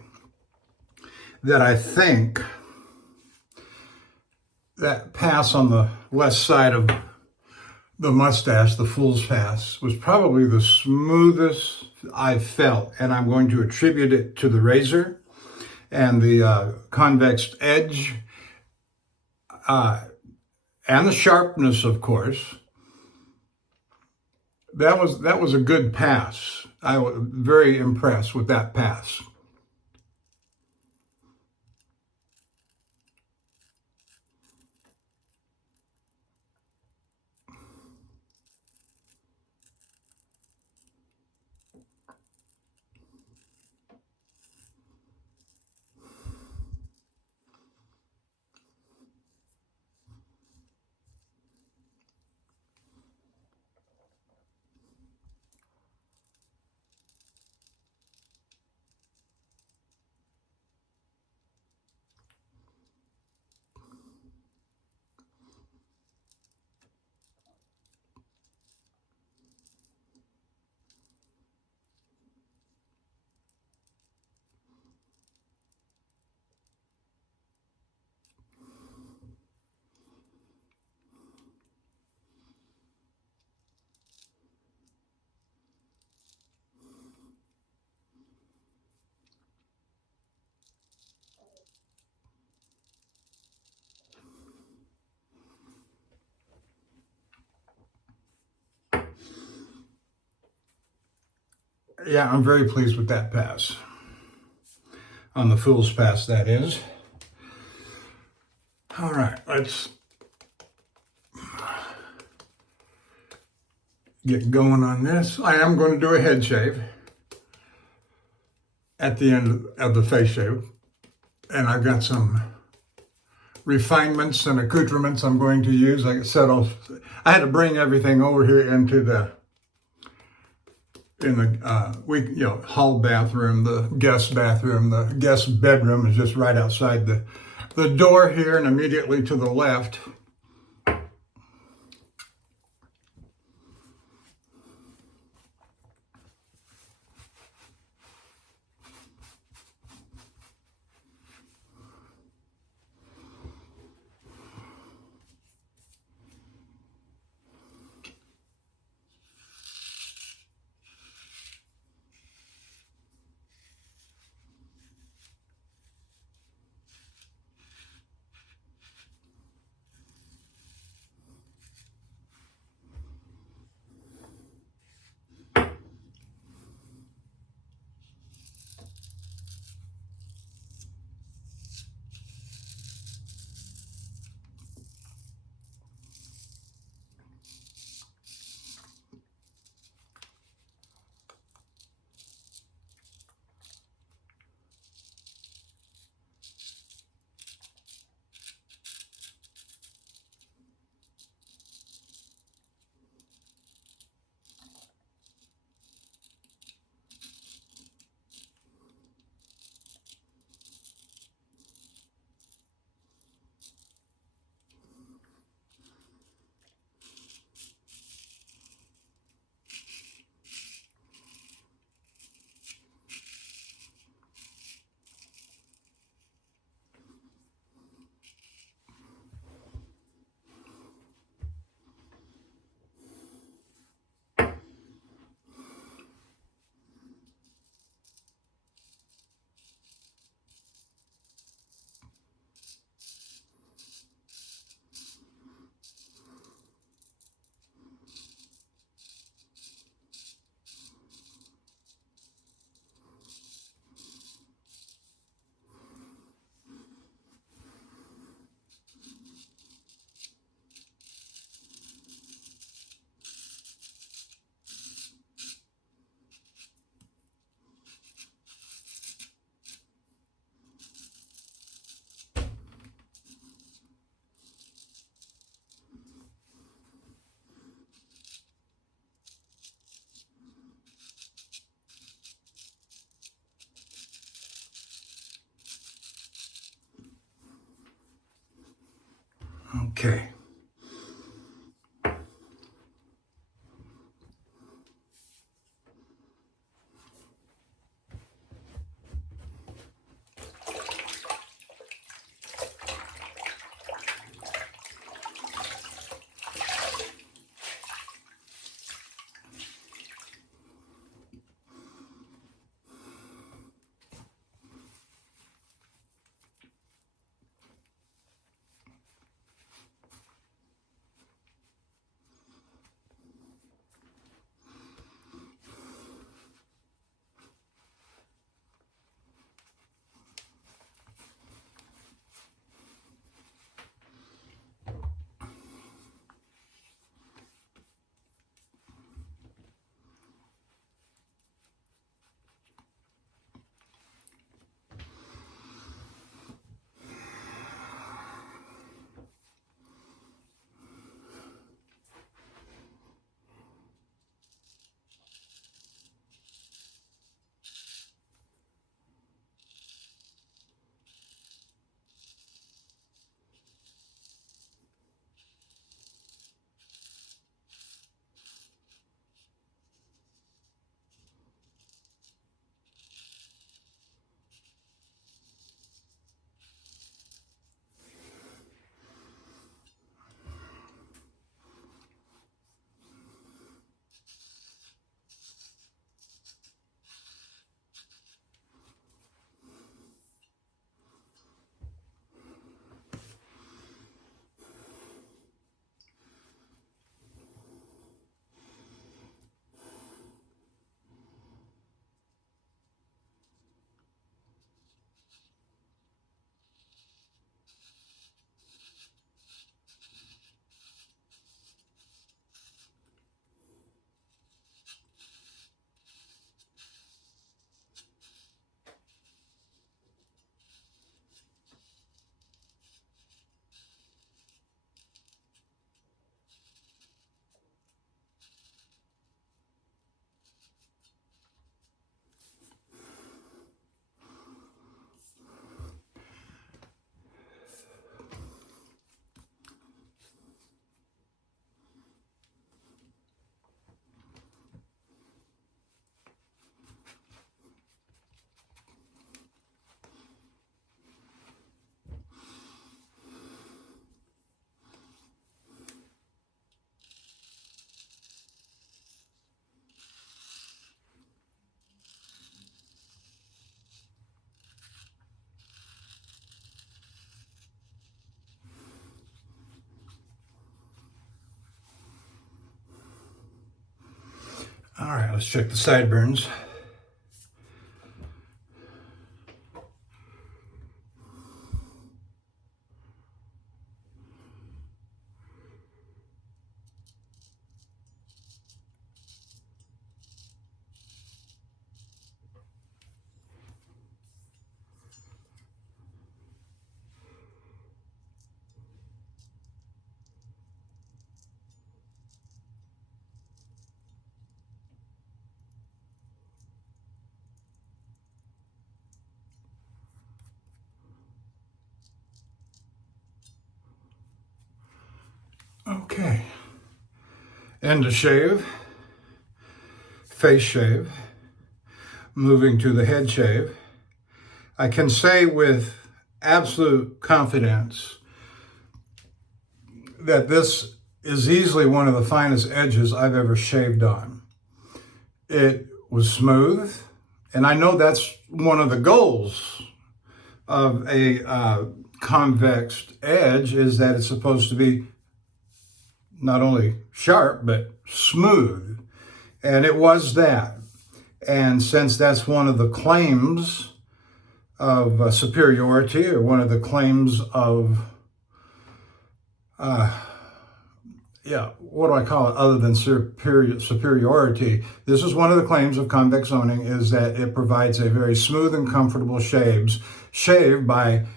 that I think that pass on the left side of the mustache, the fool's pass, was probably the smoothest I've felt, and I'm going to attribute it to the razor and the convex edge and the sharpness, of course. That was a good pass. I was very impressed with that pass. Yeah, I'm very pleased with that pass. On the fool's pass, that is. All right, let's get going on this. I am going to do a head shave at the end of the face shave. And I've got some refinements and accoutrements I'm going to use. Like I said, I had to bring everything over here into the hall bathroom, the guest bathroom. The guest bedroom is just right outside the door here, and immediately to the left. Okay. Let's check the sideburns. Okay, end of shave, face shave, moving to the head shave. I can say with absolute confidence that this is easily one of the finest edges I've ever shaved on. It was smooth, and I know that's one of the goals of a convex edge, is that it's supposed to be not only sharp, but smooth. And it was that. And since that's one of the claims of superiority, or one of the claims of, what do I call it other than superiority? This is one of the claims of convex honing, is that it provides a very smooth and comfortable shave by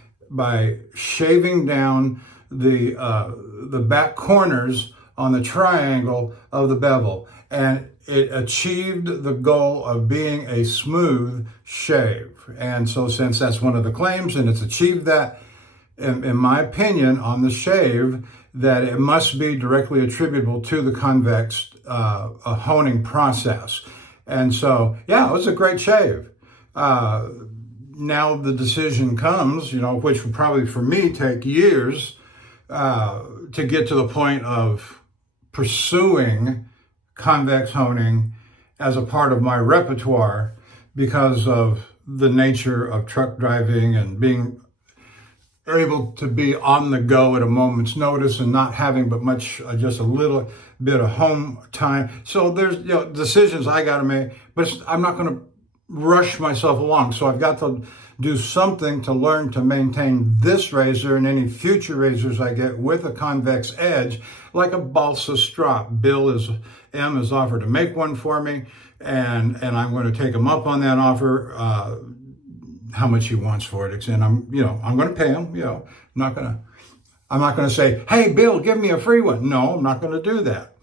shaving down the back corners on the triangle of the bevel, and it achieved the goal of being a smooth shave. And so since that's one of the claims and it's achieved that, in my opinion, on the shave, that it must be directly attributable to the convex honing process. And so, yeah, it was a great shave. Now the decision comes, which would probably for me take years to get to the point of pursuing convex honing as a part of my repertoire, because of the nature of truck driving and being able to be on the go at a moment's notice and not having but just a little bit of home time. So there's decisions I got to make, but I'm not going to rush myself along. So I've got to do something to learn to maintain this razor and any future razors I get with a convex edge, like a balsa strop. M has offered to make one for me, and I'm going to take him up on that offer. How much he wants for it, and I'm going to pay him. I'm not going to say, "Hey, Bill, give me a free one." No, I'm not going to do that,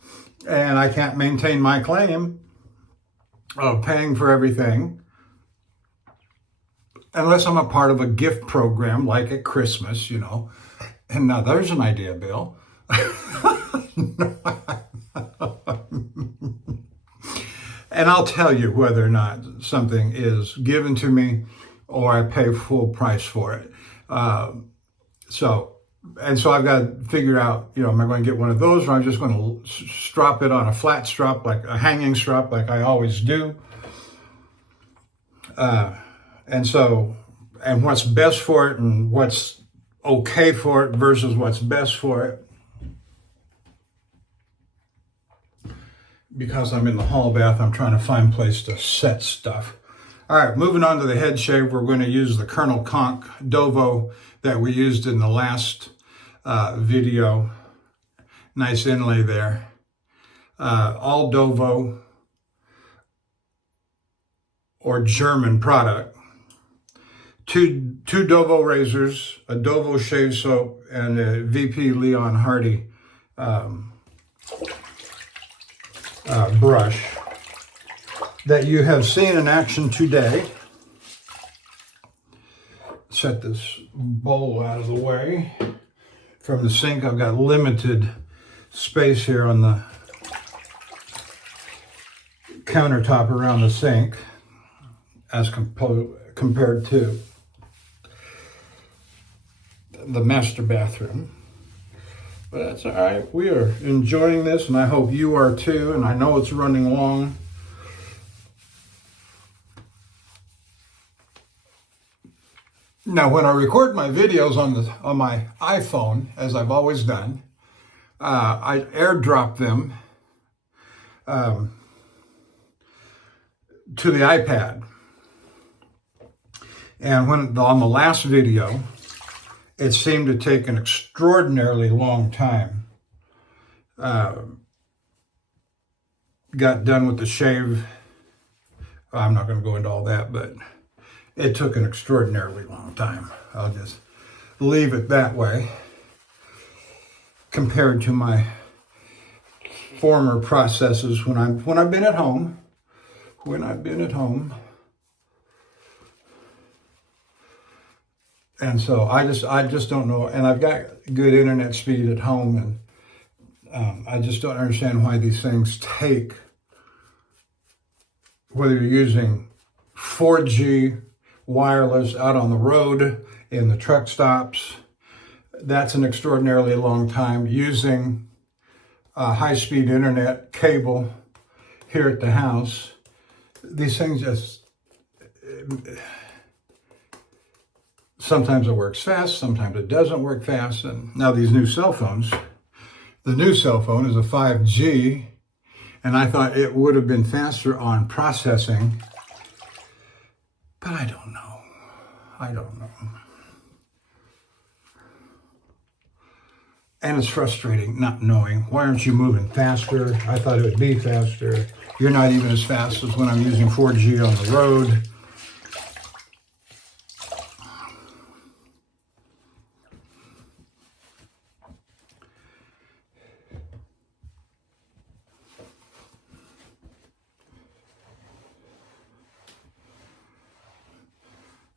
and I can't maintain my claim of paying for everything unless I'm a part of a gift program, like at Christmas, And now there's an idea, Bill. And I'll tell you whether or not something is given to me or I pay full price for it. So I've got to figure out, am I going to get one of those, or I'm just going to strap it on a flat strap, like a hanging strap, like I always do. And what's best for it, and what's okay for it versus what's best for it. Because I'm in the hall bath, I'm trying to find a place to set stuff. All right, moving on to the head shave, we're going to use the Colonel Conk Dovo that we used in the last video. Nice inlay there. All Dovo or German product. Two Dovo razors, a Dovo shave soap, and a VP Leon Hardy brush that you have seen in action today. Set this bowl out of the way from the sink. I've got limited space here on the countertop around the sink as compared to the master bathroom. But that's all right. We are enjoying this, and I hope you are too. And I know it's running long. Now, when I record my videos on my iPhone, as I've always done, I airdrop them to the iPad. And when on the last video, it seemed to take an extraordinarily long time. Got done with the shave. I'm not going to go into all that, but it took an extraordinarily long time. I'll just leave it that way compared to my former processes when I've been at home. And so I just don't know. And I've got good internet speed at home, and I just don't understand why these things take, whether you're using 4G wireless out on the road, in the truck stops, that's an extraordinarily long time. Using high-speed internet cable here at the house, these things just, sometimes it works fast, sometimes it doesn't work fast. And now these new cell phones, the new cell phone is a 5G, and I thought it would have been faster on processing, but I don't know. And it's frustrating not knowing. Why aren't you moving faster? I thought it would be faster. You're not even as fast as when I'm using 4G on the road.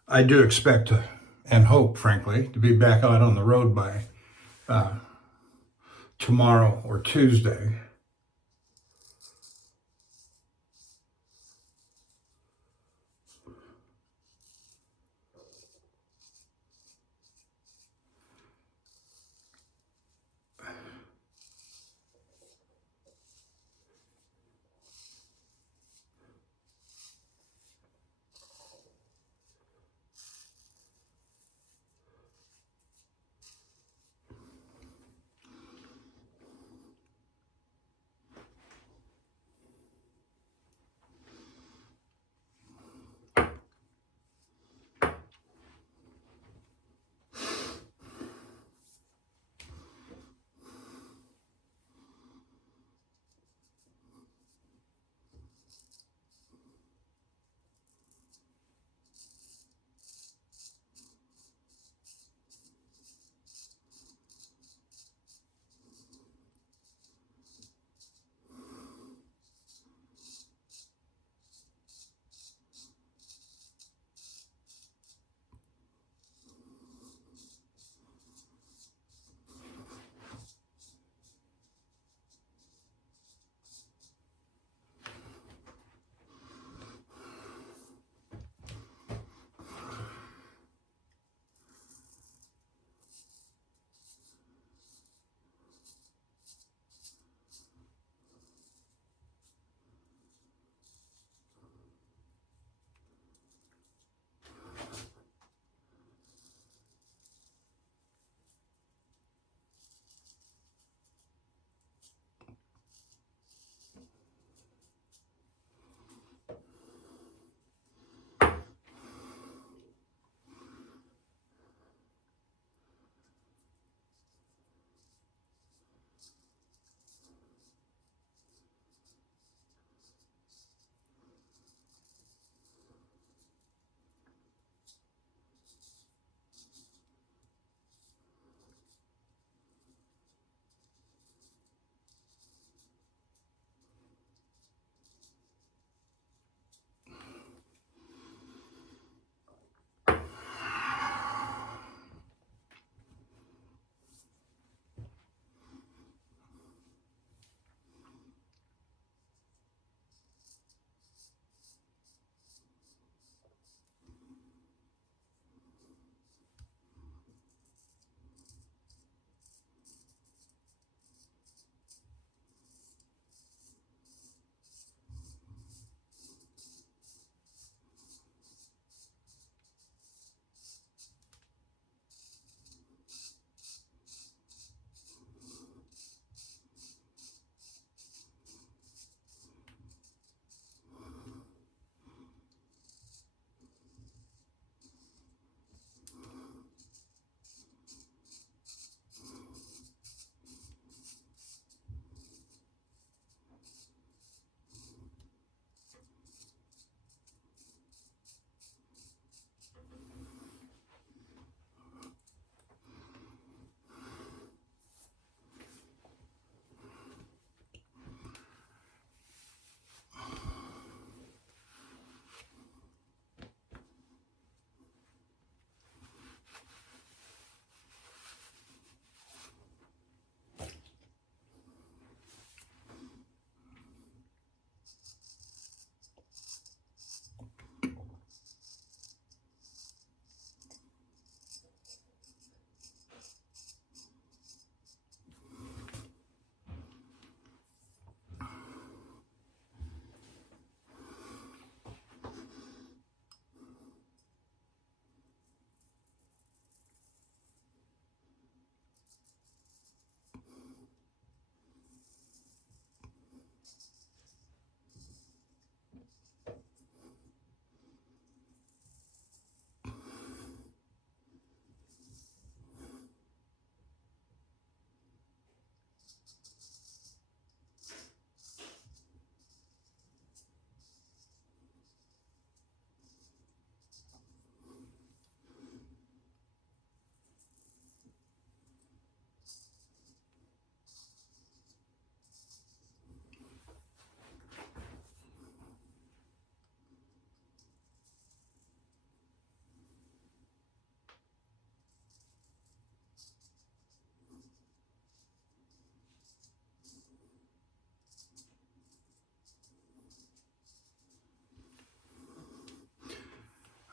I do expect to, and hope, frankly, to be back out on the road by tomorrow or Tuesday.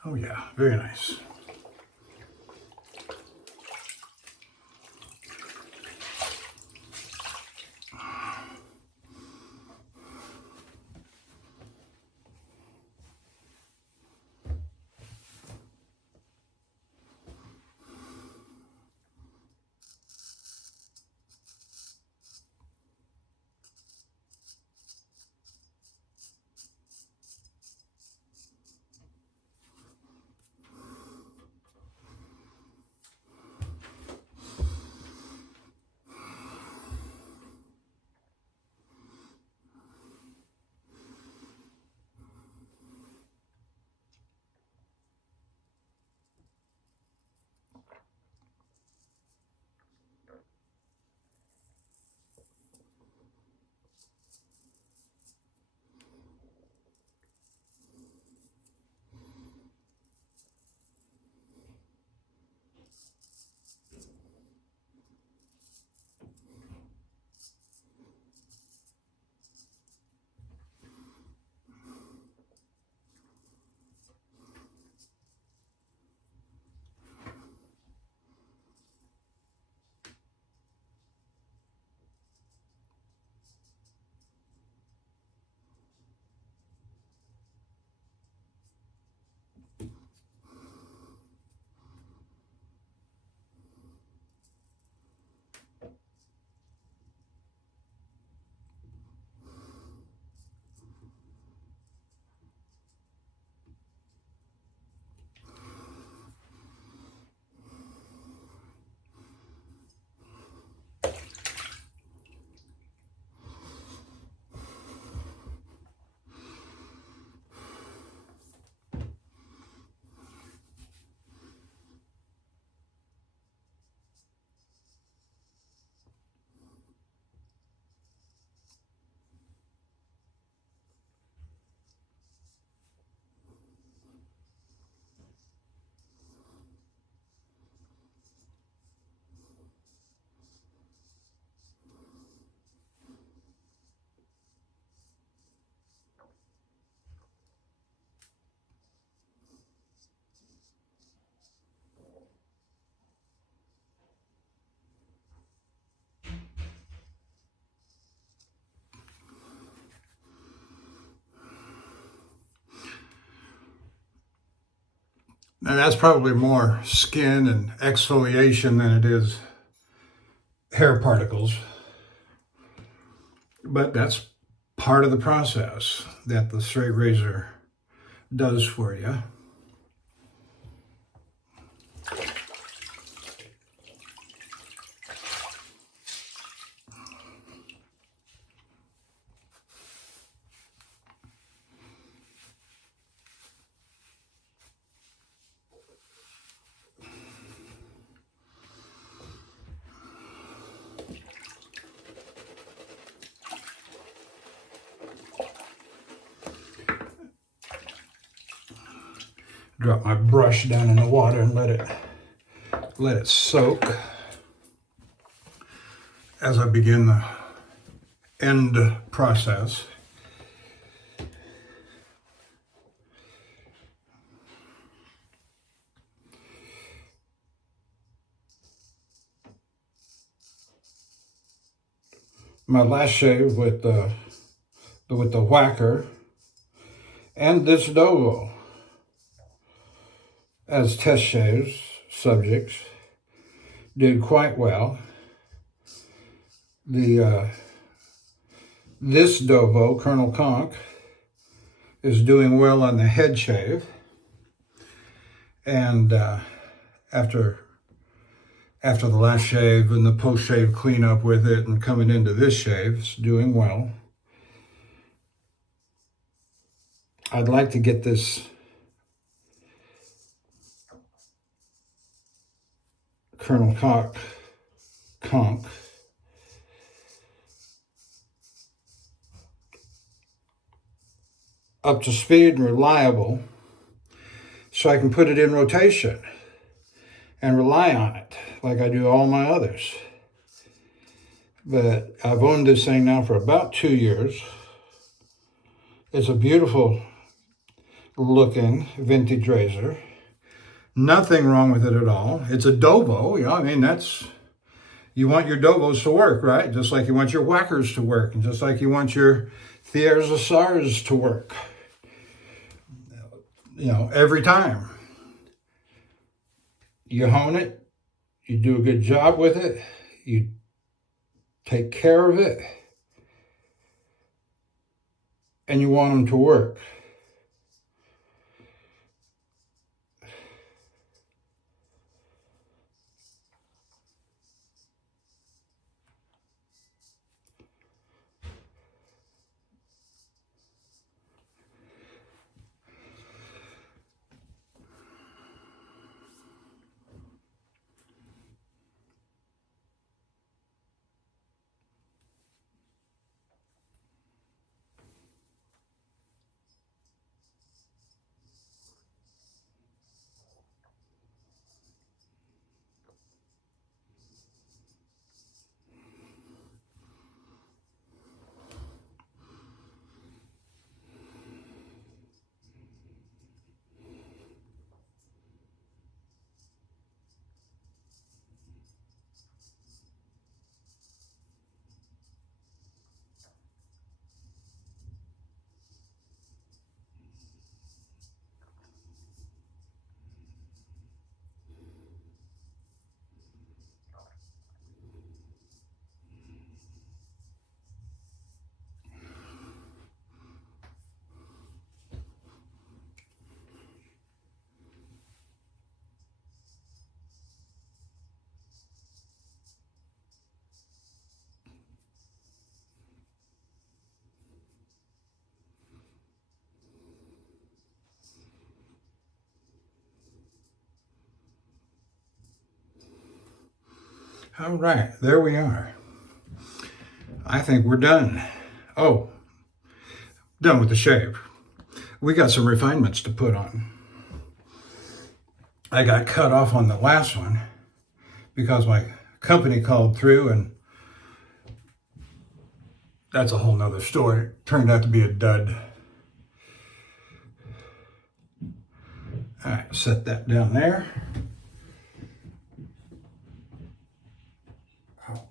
Oh yeah, very nice. Now that's probably more skin and exfoliation than it is hair particles. But that's part of the process that the straight razor does for you. Drop my brush down in the water and let it soak as I begin the end process. My last shave with the Whacker and this Dovo as test shaves subjects did quite well. This Dovo, Colonel Conk, is doing well on the head shave, and after the last shave and the post-shave cleanup with it and coming into this shave, it's doing well. I'd like to get this Colonel Conk up to speed and reliable so I can put it in rotation and rely on it like I do all my others. But I've owned this thing now for about 2 years. It's a beautiful looking vintage razor. Nothing wrong with it at all. It's a Dovo. Yeah, I mean, you want your Dovos to work, right? Just like you want your Whackers to work, and just like you want your Thiersasars to work. Every time. You hone it, you do a good job with it, you take care of it, and you want them to work. All right, there we are. I think we're done. Oh, done with the shave. We got some refinements to put on. I got cut off on the last one because my company called through, and that's a whole nother story. It turned out to be a dud. All right, set that down there.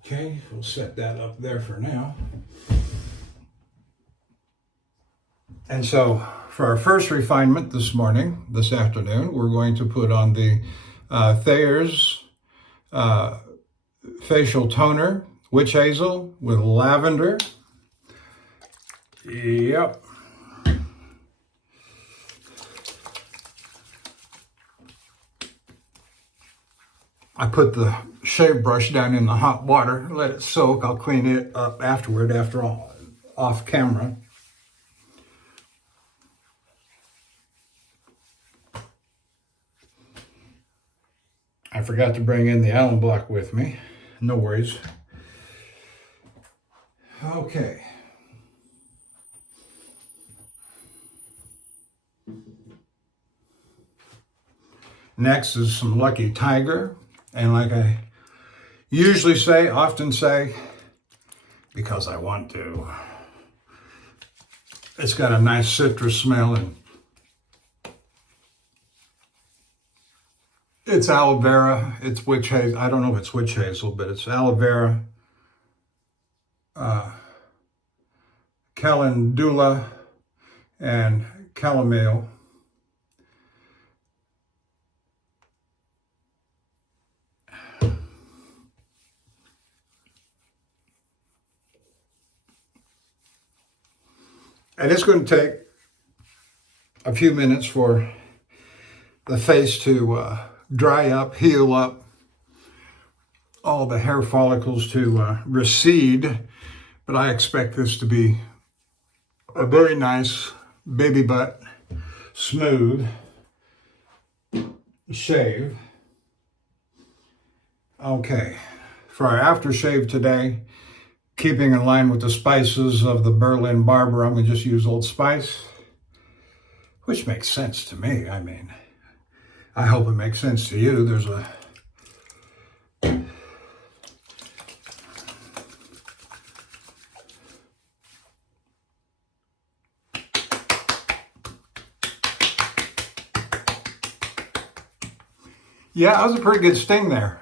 Okay, we'll set that up there for now. And so for our first refinement this afternoon, we're going to put on the Thayer's facial toner, witch hazel with lavender. Yep. I put the shave brush down in the hot water, let it soak. I'll clean it up afterward, after all, off camera. I forgot to bring in the Allen block with me. No worries. Okay. Next is some Lucky Tiger. And like I often say, because I want to, it's got a nice citrus smell, and it's aloe vera, it's witch hazel. I don't know if it's witch hazel, but it's aloe vera, calendula, and chamomile. And it's going to take a few minutes for the face to dry up, heal up, all the hair follicles to recede. But I expect this to be a very nice baby butt, smooth shave. Okay, for our aftershave today, keeping in line with the spices of the Berlin Barber, I'm going to just use Old Spice, which makes sense to me. I mean, I hope it makes sense to you. There's a Yeah, that was a pretty good sting there.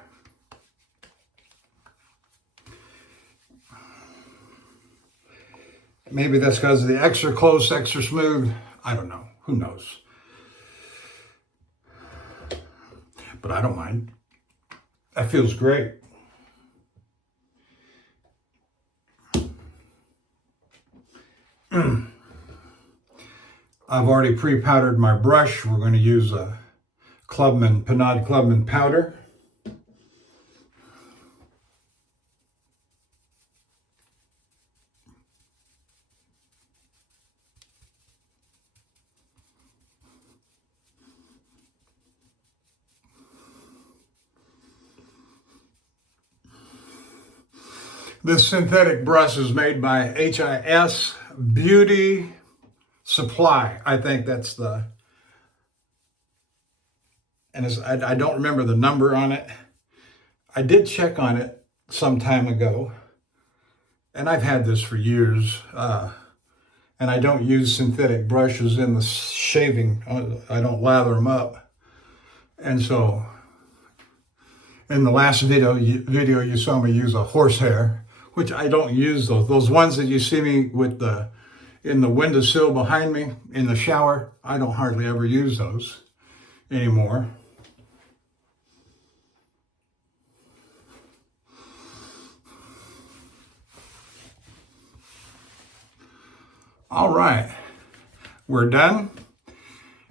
Maybe that's because of the extra close, extra smooth. I don't know. Who knows? But I don't mind. That feels great. I've already pre-powdered my brush. We're going to use a Pinot Clubman powder. This synthetic brush is made by HIS Beauty Supply. I think that's the, and I don't remember the number on it. I did check on it some time ago, and I've had this for years. And I don't use synthetic brushes in the shaving. I don't lather them up. And so in the last video you saw me use a horsehair, which I don't use those. Those ones that you see me with in the windowsill behind me in the shower, I don't hardly ever use those anymore. All right, we're done.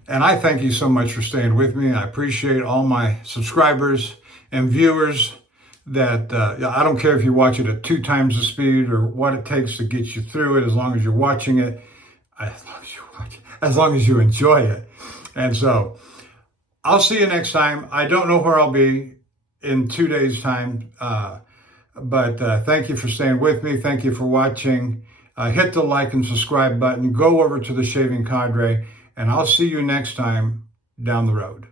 And I thank you so much for staying with me. I appreciate all my subscribers and viewers that, I don't care if you watch it at 2 times the speed or what it takes to get you through it, as long as you're watching it, as long as you enjoy it. And so I'll see you next time. I don't know where I'll be in 2 days' time, but thank you for staying with me. Thank you for watching. Hit the like and subscribe button. Go over to the Shaving Cadre, and I'll see you next time down the road.